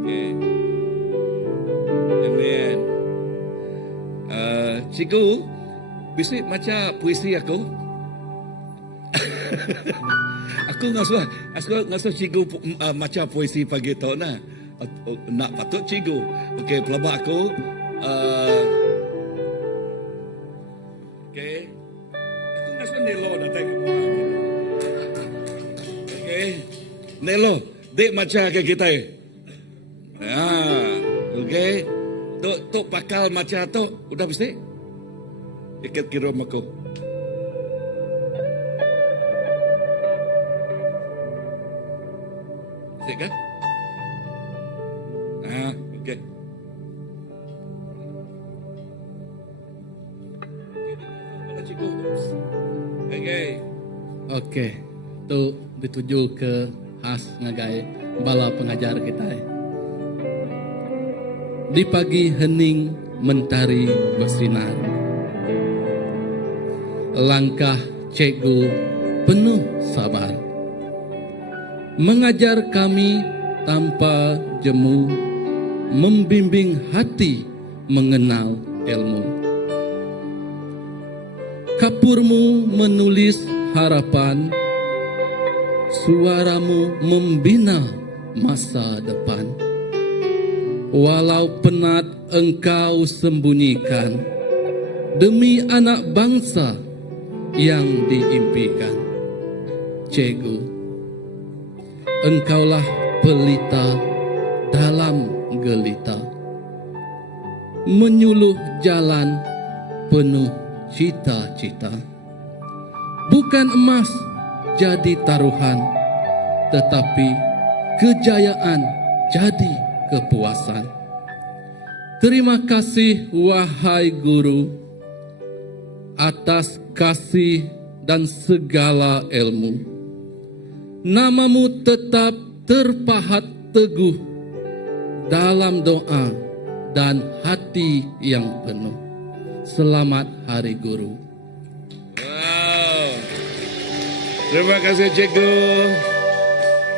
Okay. Amen. Cigu, bisa macam puisi aku. Aku ngasuh cigu macam puisi pagi tu nah. Nak patut cigu. Okey, pelabak aku. Okey. Aku ngasuh Nelo datang ke rumah. Okey. Nelo, dek macam ke kita. Okey. Tok pakal macam tu, udah bisa? Ikat kira aku. Bisa kan? Okey. Okey. Okey, tu dituju ke khas ngagai bala pengajar kita. Di pagi hening mentari bersinar. Langkah cikgu penuh sabar. Mengajar kami tanpa jemu, membimbing hati mengenal ilmu. Kapurmu menulis harapan, suaramu membina masa depan. Walau penat engkau sembunyikan, demi anak bangsa yang diimpikan. Cikgu, engkaulah pelita dalam gelita, menyuluh jalan penuh cita-cita. Bukan emas jadi taruhan, tetapi kejayaan jadi kepuasan. Terima kasih wahai guru atas kasih dan segala ilmu. Namamu tetap terpahat teguh dalam doa dan hati yang penuh. Selamat Hari Guru. Wow. Terima kasih cikgu.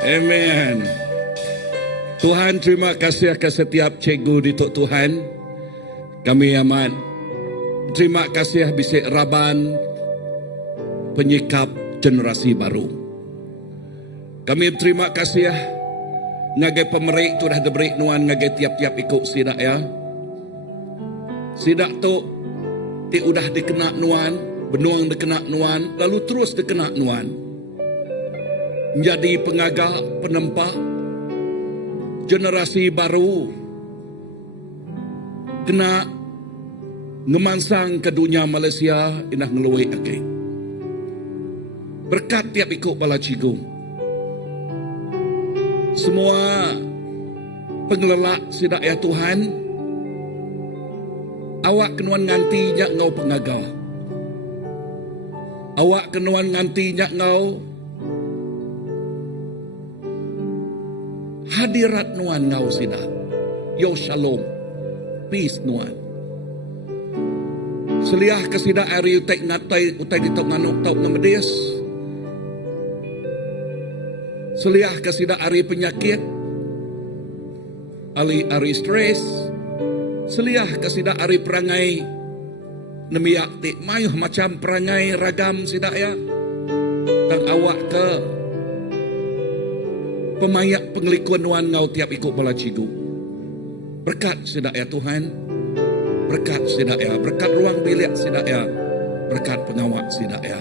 Amen. Tuhan terima kasih ke setiap cikgu di Tok Tuhan. Kami amat terima kasih bisik Raban penyikap generasi baru. Kami terima kasih ngagai pemerik tu dah diberi nuan ngagai tiap-tiap ikut sidak ya. Sidak tu ti udah dikena nuan, benuang dikena nuan, lalu terus dikena nuan. Menjadi pengagak, penempak generasi baru kena ngemansang ke dunia Malaysia inah ngeluai akai. Berkat tiap ikut bala cigu. Semua pengelelak sidak ya Tuhan, awak kenuan nganti nyak ngau pengagau. Awak kenuan nganti nyak ngau hadirat nuan ngau sidak. Yo shalom, peace nuan. Seliah kesidak ari utek ngatai utek ditok nganuk tau ngamedis. Seliah kesidak ari penyakit, ari stres. Seliah kesidak ari perangai nemiak tik mayuh macam perangai ragam sidak ya. Tang awak ke pemayak pengelikuan nuan ngau tiap ikut bala cigu. Berkat sidak ya Tuhan. Berkat sidak ya. Berkat ruang bilik sidak ya. Berkat pengawak sidak ya.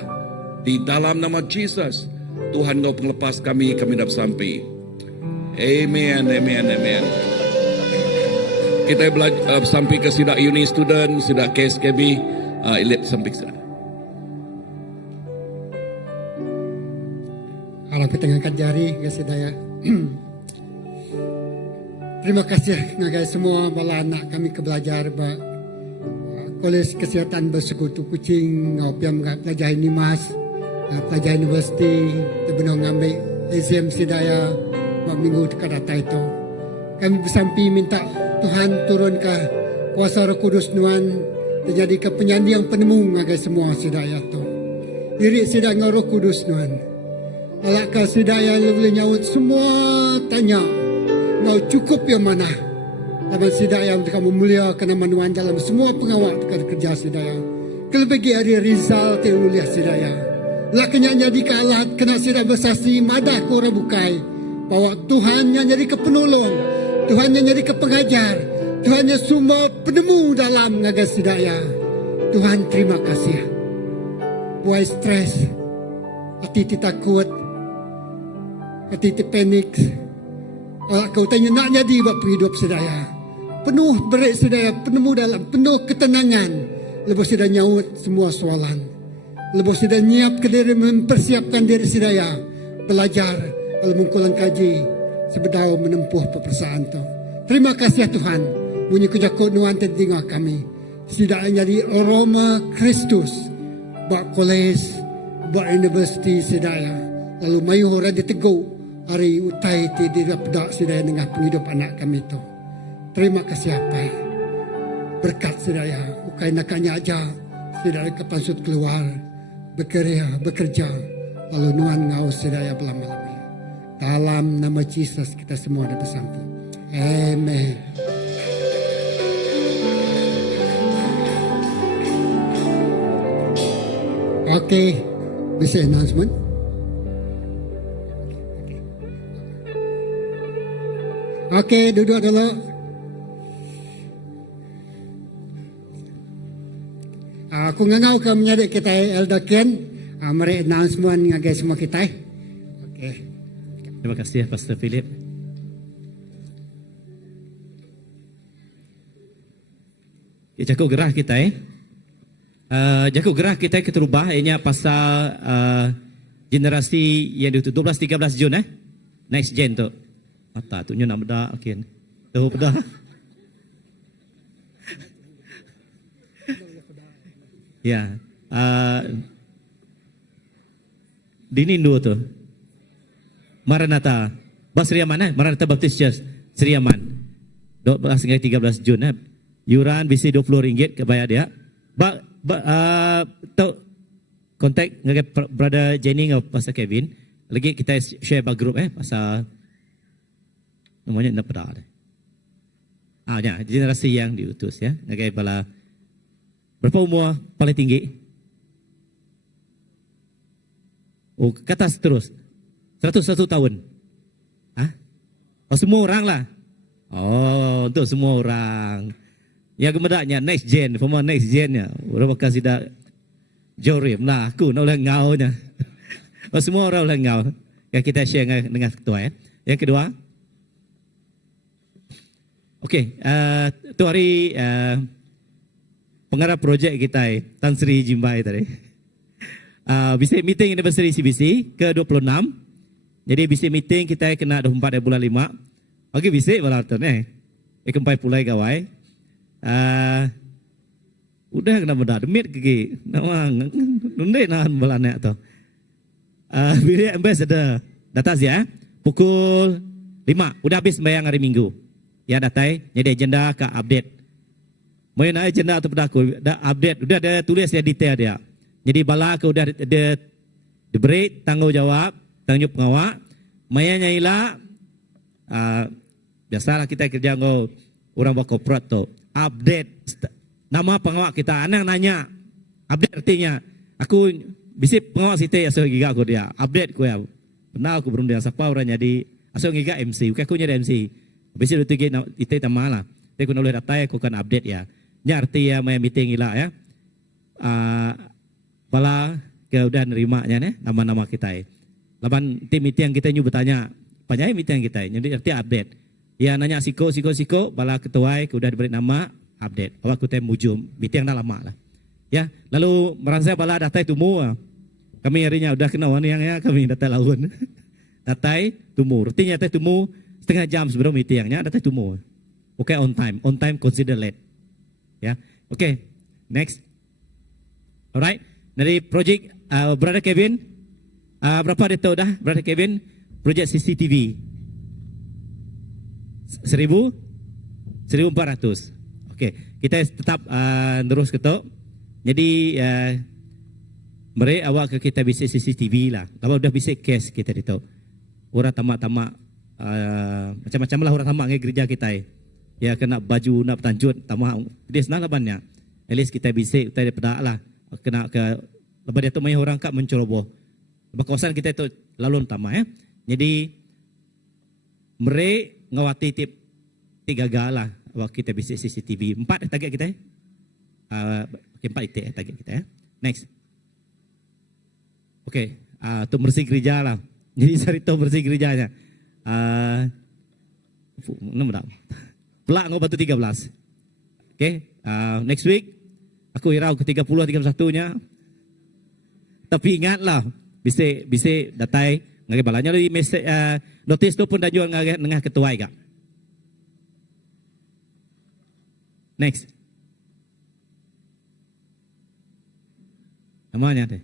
Di dalam nama Jesus, Tuhan ngau penglepas kami dah sampai. Amen, amen, amen. Kita belajar sampai ke sidak uni student, sidak KSKB, ilit sampai ke sana. Alam kita ngangkat jari, guys, ya. Terima kasih ngagai semua bala anak kami ke belajar ba Kolej Kesihatan Bersekutu Kuching ngopiam pelajar Nimas, pelajar universiti tebenong ngambil exam sidaya ba minggu kadata itu. Kami bersampi minta Tuhan turun ke kuasa Roh Kudus nuan terjadi ke penyandang penemu ngagai semua sidaya tu. Iri sidaya Roh Kudus nuan. Alakah sidaya boleh nyaut semua tanya ngau cukup yang mana. Laban sidaya untuk kamu mulia kena manuan dalam semua pengawal dekat kerja sidaya. Kelebagi hari Rizal teruliah sidaya. Lakanya jadi kalat kena sidaya bersasi madah kora bukai. Bahwa Tuhan yang jadi ke penolong. Tuhan yang jadi ke pengajar. Tuhan yang semua penemu dalam ngagas sidaya. Tuhan terima kasih. Buai stres. Hati takut. Hati panik. Kalau kau tanya nak jadi buat hidup sedaya. Penuh berat sedaya, penemu dalam, penuh ketenangan. Lepas sudah nyaut semua soalan. Lepas sudah nyiap ke diri, mempersiapkan diri sedaya. Belajar, kalau mengkulang kaji. Sebedau menempuh pepersaan itu. Terima kasih Tuhan. Bunyi kejakut nuan tertinggal kami. Sedaya jadi aroma Kristus. Buat kolej, buat universiti sedaya. Lalu mayu orang ditegur. Hari utai tidak pedak sedaya dengan penghidup anak kami itu. Terima kasih apa. Berkat sedaya. Ukai nakanya aja. Sedaya kepansut keluar. Bekerja. Lalu nuan ngau sedaya belama-lama. Dalam nama Yesus kita semua ada bersampi. Amen. Okay. Bisa announcement? Okey, duduk dulu. Aku ngangau ke menyadik kita Elder Ken. Mari announcement ngagai semua kita. Okey. Terima kasih Pastor Philip. Jago gerah kita jago gerah kita terubah ianya pasal generasi yang itu 12-13 Jun next gen tu. Mata tu nak beda okey. Tahu beda. Ya. Dini dua tu. Maranatha. Basriaman Maranatha Baptist Church Seriaman. 12 hingga 13 Jun Yuran bisi RM20 ke bayar dia. Tu kontak dengan brother Jenny atau Pastor Kevin. Lagi kita share ba group pasal namanya nak pada. Ya, generasi yang diutus ya. Ngagai bala berapa umur paling tinggi? Oh, ke atas terus. 101 tahun. Oh, semua orang lah. Oh, untuk semua orang. Yang kemudiannya next gen, former next gennya. Berapa kasih dah Jorim lah. Aku nak ulang ngau nya. Oh, semua orang ulang ngau. Yang kita share dengan ketua Yang kedua, okey, tu hari pengarah projek kita Tan Sri Jimbai tadi. Bisik meeting anniversary CBC ke-26. Jadi bisik meeting kita kena 24 bulan 5. Bagi bisik bala tu Ikampai pulai gawai. Udah kena benda demit ke nama nundai nahan balanek tu. Bilik ambassador datang ya pukul 5 udah habis sembahyang hari Minggu. Ya datai jadi agenda ke update. Mau nak agenda tu pada aku dah update udah ada tulis ya detail dia. Jadi bala ke udah ada diberi tanggungjawab pengawak. Maya nyaila biasalah kita kerja ngau orang buat corporate tu update nama pengawak kita. Anak nanya update artinya aku bisip pengawak site asal giga aku dia update ku ya. Benar aku belum dia siapa orang jadi asal giga MC. Bukan aku jadi MC. Bisip itu kita itu tamalah. Tapi aku nak datai aku kan update ya. Nya arti ya maya meeting ila ya. Bala ke udah nerimanya nama-nama kita. Laban tim meeting yang kita nyu bertanya, panjang meeting kita. Jadi arti update. Ya nanya siko bala ketuai ke udah diberi nama update. Awak ku tem mujum meeting dah lama lah. Ya, lalu merasa bala datai tumu. Kami harinya udah kenal yang ya kami datai laun. Datai tumu. Artinya datai tumu setengah jam sebelum meetingnya datai tumu. Okay, on time consider late. Ya. Okay. Next. Alright. Dari projek Brother Kevin berapa dia tahu dah Brother Kevin projek CCTV 1,400. Okay, kita tetap terus ketok. Jadi mereka awak ke kita bisa CCTV lah. Kalau udah bisa case kita itu. Orang tamak-tamak macam-macam lah orang tamak ke gereja kita. Ya kena baju nak tanjut tamak. Dia senang labannya. At least kita bisa kita daripada lah. Kena ke lepas dia tu main orang kat menceroboh. Lepas kawasan kita itu lalu tamak ya. Jadi mereka ngawati tiga galah waktu kita bisa CCTV 4 target kita. 4 itu target kita ya. Next. Okay, tu bersih gereja lah. Jadi sarito bersih gerejanya. Nombor pelak ngau batu 13. Okay, next week aku irau ke 30 31-nya. Tapi ingatlah bisa datai ngagai balanya di message notice tu pun dah jual ngagai nengah ketua gak. Next. Namanya deh.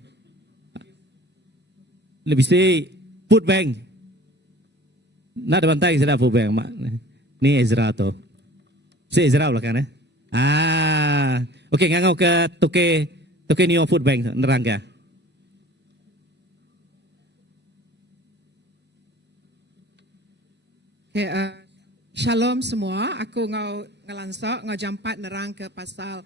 Lebih si food bank. Nak bantai sudah food bank mak. Ni Ezra tu. Si Ezra lah kan okay, ngangau ke toke Neo Food Bank nerang ke. Okay, shalom semua. Aku ngalansok jampat nerang ke pasal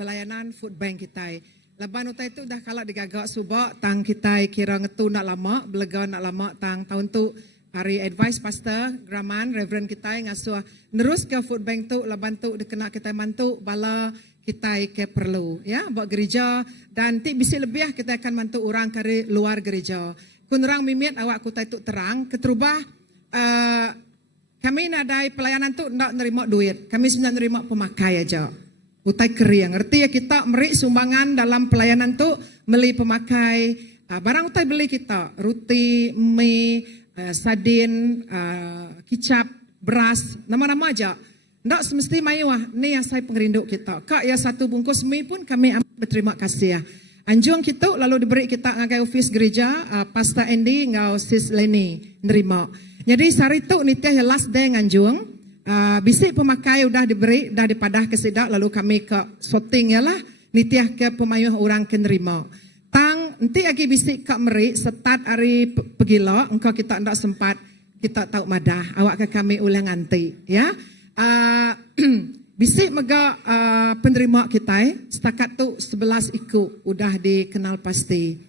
pelayanan food bank kita. Laban utai tu dah kalau digagak subak tang kita kira ngetu nak lama, belega nak lama tang tahun tu hari advice pastor Graman Reverend kita ngasuh nerus ke food bank tu laban tu dikena kita mantu bala kita ke perlu ya buat gereja dan ti bisi lebih kita akan mantu orang kari luar gereja. Kun orang mimit awak ku tu terang keterubah kami nadai pelayanan tu nak nerima duit. Kami sudah nerima pemakai aja. Utai kering. Ngerti ya kita beri sumbangan dalam pelayanan tu beli pemakai barang utai beli kita roti, mie, sardin, kicap, beras, nama-nama aja. Ndak semesti mayuah. Ni yang saya pengerinduk kita. Kak ya satu bungkus mie pun kami amat berterima kasih ya. Anjung kita lalu diberi kita ngagai office gereja Pastor Andy ngau sis Leni nerima. Jadi sari tu nitiah last day nganjung. Bisik pemakai udah diberi, dah dipadah ke sidak lalu kami ke sorting ya lah. Nitiah ke pemayuh orang ke nerima. Tang nanti lagi bisik kak meri start hari pegila engkau kita ndak sempat kita tahu madah awak ke kami ulang nanti ya. Bisik mega penerima kita setakat tu 11 ikut udah dikenal pasti.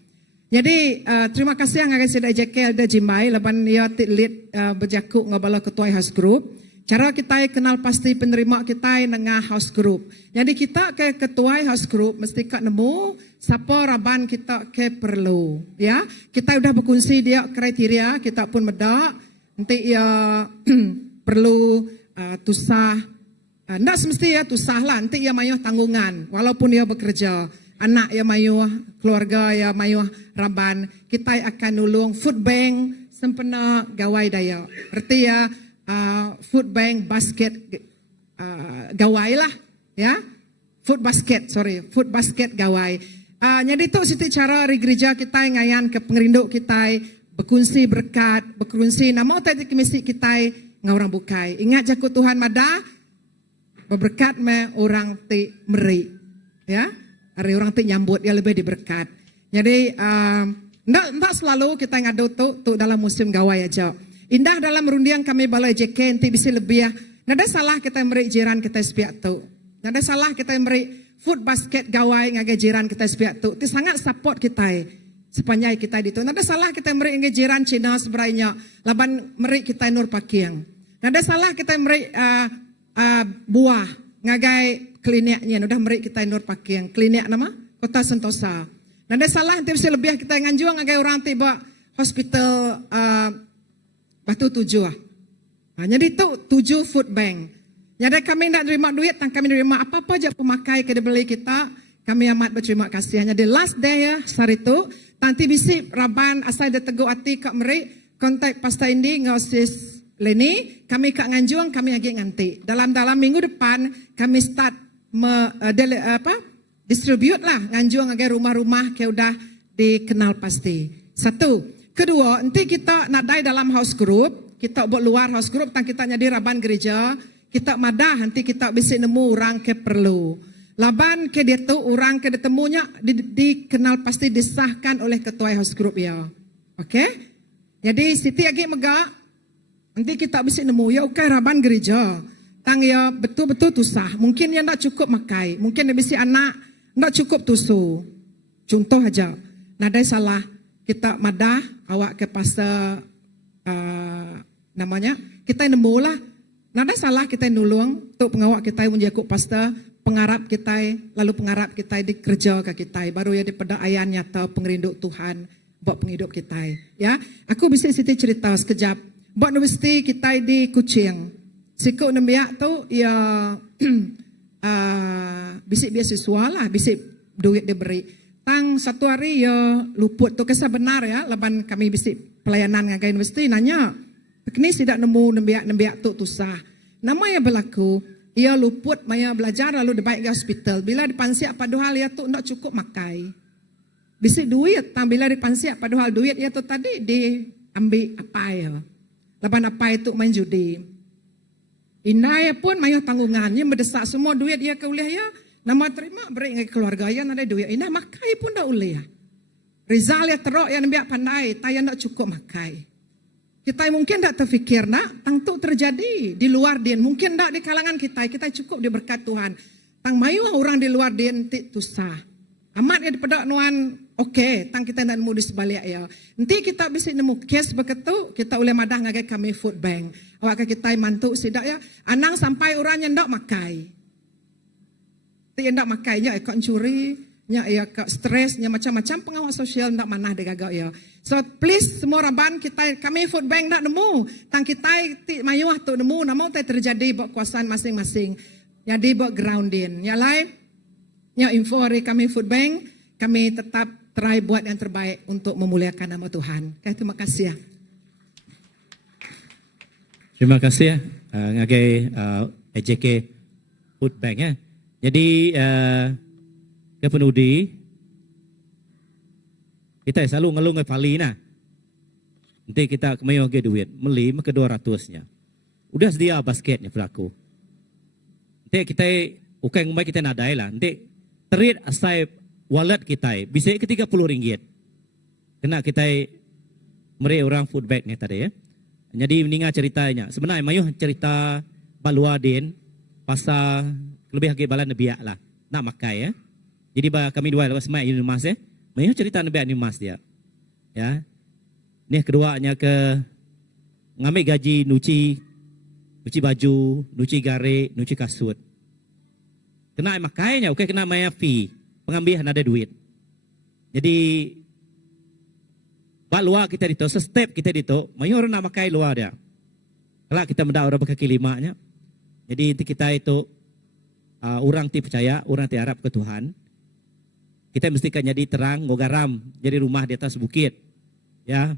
Jadi terima kasih yang agak sedai jekel da jimai laban ya lead berjakuk ngabala ketua house group. Cara kita kenal pasti penerima kita nengah house group. Jadi kita ke ketua house group mesti kat nemu siapa raban kita ke perlu. Ya, kita udah berkongsi dia kriteria kita pun medak nanti ya perlu tusah. Ndak semesti ya tusah lah nanti ya mayuh tanggungan walaupun dia bekerja. anak yang mayuh, keluarga yang mayuh raban, kita akan nulung food bank sempena gawai daya. Arti ya food bank basket gawai lah, ya. Food basket gawai. Jadi tu situ cara di gereja kita ngayan ke pengerinduk kita berkongsi berkat, berkongsi nama tadi kemisi kita ngorang bukai. Ingat jaku Tuhan mada berberkat me orang ti meri, ya. Hari orang ti nyambut dia lebih diberkat. Jadi ndak selalu kita ngadu tu dalam musim gawai aja. Indah dalam rundiang kami balai JK nanti bisa lebih. Nada salah kita meri jiran kita sepiak tu. Nada salah kita meri food basket gawai ngagai jiran kita sepiak tu. Itu sangat support kita sepanjang kita di tu. Nada salah kita meri ngagai jiran Cina sebenarnya. Laban meri kita nur pakiang. Nada salah kita meri buah ngagai kliniknya. Udah meri kita nur pakiang. Klinik nama Kota Sentosa. Nada salah nanti bisa lebih kita nganjuang ngagai orang tiba hospital Batu Tujuh. Jadi itu 7 food bank. Jadi kami tidak terima duit, kami terima apa-apa aja pemakai ke beli kita. Kami amat berterima kasih. Jadi last day ya, hari itu, nanti bisi raban asal dia teguh hati kak meri, kontak Pastor Indi ngosis Leni, kami kak nganjuang, kami lagi nganti. Dalam minggu depan, kami start distribute lah, nganjuang agar rumah-rumah kayak udah dikenal pasti. Satu. Kedua, nanti kita nak dai dalam house group, kita buat luar house group, tang kita jadi raban gereja, kita madah, nanti kita bisa nemu orang ke perlu. Laban ke dia tu, orang ke ditemunya, dikenal pasti disahkan oleh ketua house group ya. Oke? Jadi Siti lagi megak, nanti kita bisa nemu, ya oke raban gereja. Tang ya betul-betul tusah, mungkin ya tak cukup makai, mungkin dia bisa anak, tak cukup tusu. Contoh aja, nadai salah, kita madah, awak ke pastor, namanya, kita nemu lah. Nada salah kita nulung untuk pengawak kita menjaga pastor, pengarap kita, lalu pengarap kita di kerja ke kita, baru ya di pedaian nyata pengerinduk Tuhan buat penghidup kita. Ya, aku bisa Siti cerita sekejap. Buat universiti kita di Kuching, siku nembiak tu ya bisik beasiswa lah, bisik duit diberi. Tang satu hari ya luput tu kisah benar ya, leban kami bisik pelayanan ngagai universiti nanya. Kini tidak nemu nembiak tu tusah. Nama yang berlaku, ia luput maya belajar lalu dibaik ke hospital. Bila dipansiak padahal ia tu tidak cukup makai. Bisik duit, bila dipansiak padahal duit ia tu tadi diambil apa ya. Laban apa itu main judi. Indah pun maya tanggungannya mendesak semua duit ia ke uliah ya. Nama terima beri ke keluarga ya ada duit. Indah makai pun dah uliah. Rizal ya terok yang nembiak pandai, tayang tidak cukup makai. Kita mungkin tidak terfikir, nak, tang tu terjadi di luar din. Mungkin tidak di kalangan kita cukup diberkat Tuhan. Tang mayu orang di luar din, tu sah. Amat ya daripada nuan, oke, tang kita tidak nemu di sebalik ya. Nanti kita bisa nemu kes begitu, kita boleh madah ngagai kami food bank. Awak kita mantu sidak ya, anang sampai orang yang tidak makai. Tidak makai, ya ikut curi, ya stres, ya macam-macam pengawal sosial tidak manah digagak ya. So please semua raban kita kami food bank nak nemu, tang kita mayuah tu nemu, namun tak terjadi buat kuasaan masing-masing. Jadi buat grounding. Yang lain, yang info dari kami food bank, kami tetap try buat yang terbaik untuk memuliakan nama Tuhan. Terima kasih ya. Terima kasih ya ngagai EJK Food Bank ya. Jadi ke penudi kita selalu ngelung ke pali nah. Nanti kita kemayu ke duit, meli ke 200-nya. Udah sedia basketnya pelaku. Nanti kita ukang ngumai kita nadai lah. Nanti terit asai wallet kita bisa ke 30 ringgit. Kena kita meri orang food bag ni tadi ya. Jadi mendengar ceritanya. Sebenarnya mayuh cerita baluadin pasal lebih lagi balan biak lah. Nak makai ya. Jadi kami dua lepas mai ini mas ya. Mayuh cerita nabi ni mas dia. Ya. Ni keduanya ke ngambil gaji nuci baju, nuci garik, nuci kasut. Kena makainya, okey kena maya fee. Pengambilan ada duit. Jadi bak luar kita dito, step kita dito, mayuh orang nak makai luar dia. Kalau kita mendak orang berkaki limanya. Jadi kita itu orang ti percaya, orang ti harap ke Tuhan. kita mesti kan jadi terang ngogaram, jadi rumah di atas bukit. Ya,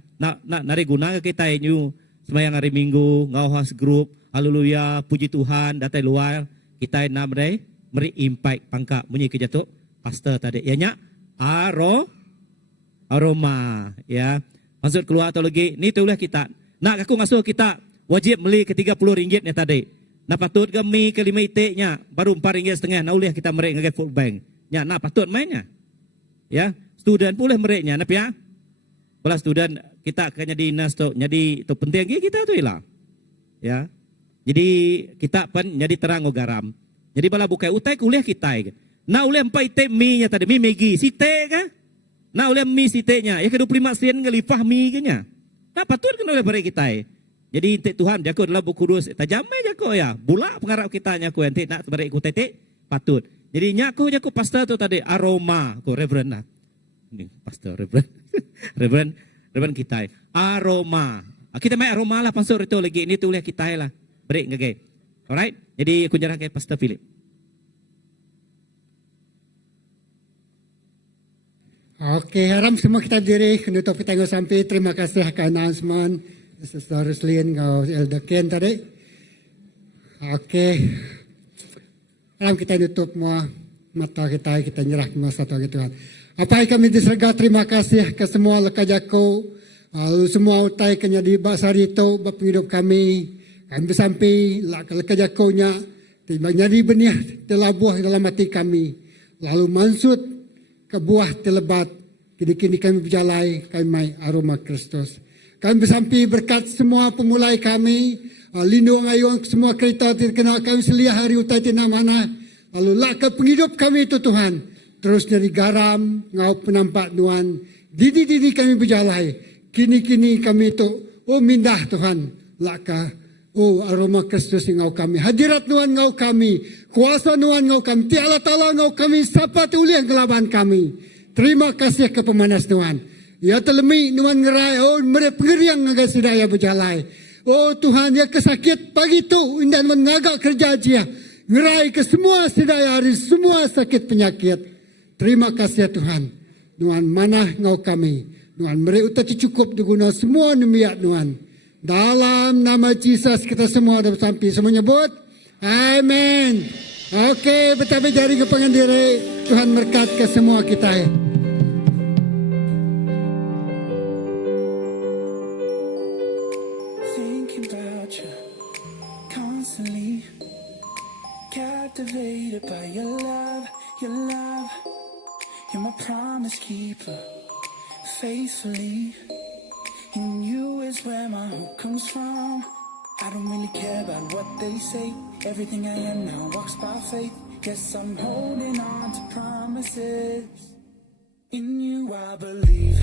nari guna kita nyu semayang hari Minggu, ngawahas grup, haleluya, puji Tuhan, datai luar, kita namre meri impact pangka bunyi kejatuk pastor tadi. Ya nya aroma, ya. Maksud keluar atau lagi, ni tulah kita. Nak aku ngasuh kita wajib beli ke 30 ringgit ni tadi. Nak patut kami ke 5 itiknya, baru 4 ringgit setengah, nak uliah kita merik ngagai food bank. Ya, nak patut mainnya. Ya, student pulih meriknya, nak ya. Kalau student kita akan jadi nas tu, jadi tu penting lagi kita tu lah. Ya. Jadi kita pun jadi terang garam. Jadi bala bukai utai kuliah kita. Nak uliah 4 itik mi nya tadi, mi Maggi, site kan? Nak uliah mi site nya, ya ke 25 sen ngelipah mi nya. Nak patut kena oleh beri kita. Jadi intik Tuhan jago dalam buku kudus tajamai jago ya. Bula pengarap kita nyaku nanti nak beri ku titik patut. Jadi nyaku pastor tu tadi aroma ku reverend lah. Ini pastor reverend. reverend kita. Aroma. Kita main aroma lah pastor itu lagi ini tu oleh kita lah. Beri ngagai. Alright. Jadi aku nyerah ke Pastor Philip. Okey, haram semua kita berdiri untuk kita tengok sampai. Terima kasih ke announcement Sister Roslyn, kau Elder Ken tadi. Okey, haram kita tutup semua mata kita nyerah ke masa Tuhan Tuhan. Apa yang kami diserga terima kasih ke semua lekas jako, semua utai kena di basari itu berpenghidup kami. Kami bersampai lekas jakonya, jadi benih telah buah dalam hati kami. Lalu mansut ke buah telebat, kini kami berjalai, kami mai aroma Kristus. Kami bersampai berkat semua pemulai kami, lindung ayuan semua kereta terkena kami selia hari utai tina mana. Lalu laka penghidup kami itu Tuhan, terus jadi garam, ngau penampak Tuhan. Didi kami berjalai, kini kami itu, oh mindah Tuhan, laka. Oh aroma Kristus ngau kami, hadirat Tuhan ngau kami, kuasa Tuhan ngau kami, tiada ta'ala ngau kami, siapa tulian kelaban kami. Terima kasih ke pemanas Tuhan. Ya telemi Tuhan ngerai, oh mereka pengeriang ngagai sedaya berjalai. Oh Tuhan ya kesakit pagi tu, indah mengagak kerja dia. Ngerai ke semua sedaya hari, semua sakit penyakit. Terima kasih Tuhan. Tuhan mana ngau kami. Tuhan mereka cukup diguna semua nemiak Tuhan. Dalam nama Yesus kita semua dah sampai. Semua nyebut amin. Okey, betapa jari ke pengendiri. Tuhan berkat ke semua kita. Thinking about you constantly, captivated by your love. You're my promise keeper, faithfully. In you is where my hope comes from. I don't really care about what they say. Everything I am now walks by faith. Yes, I'm holding on to promises. In you I believe.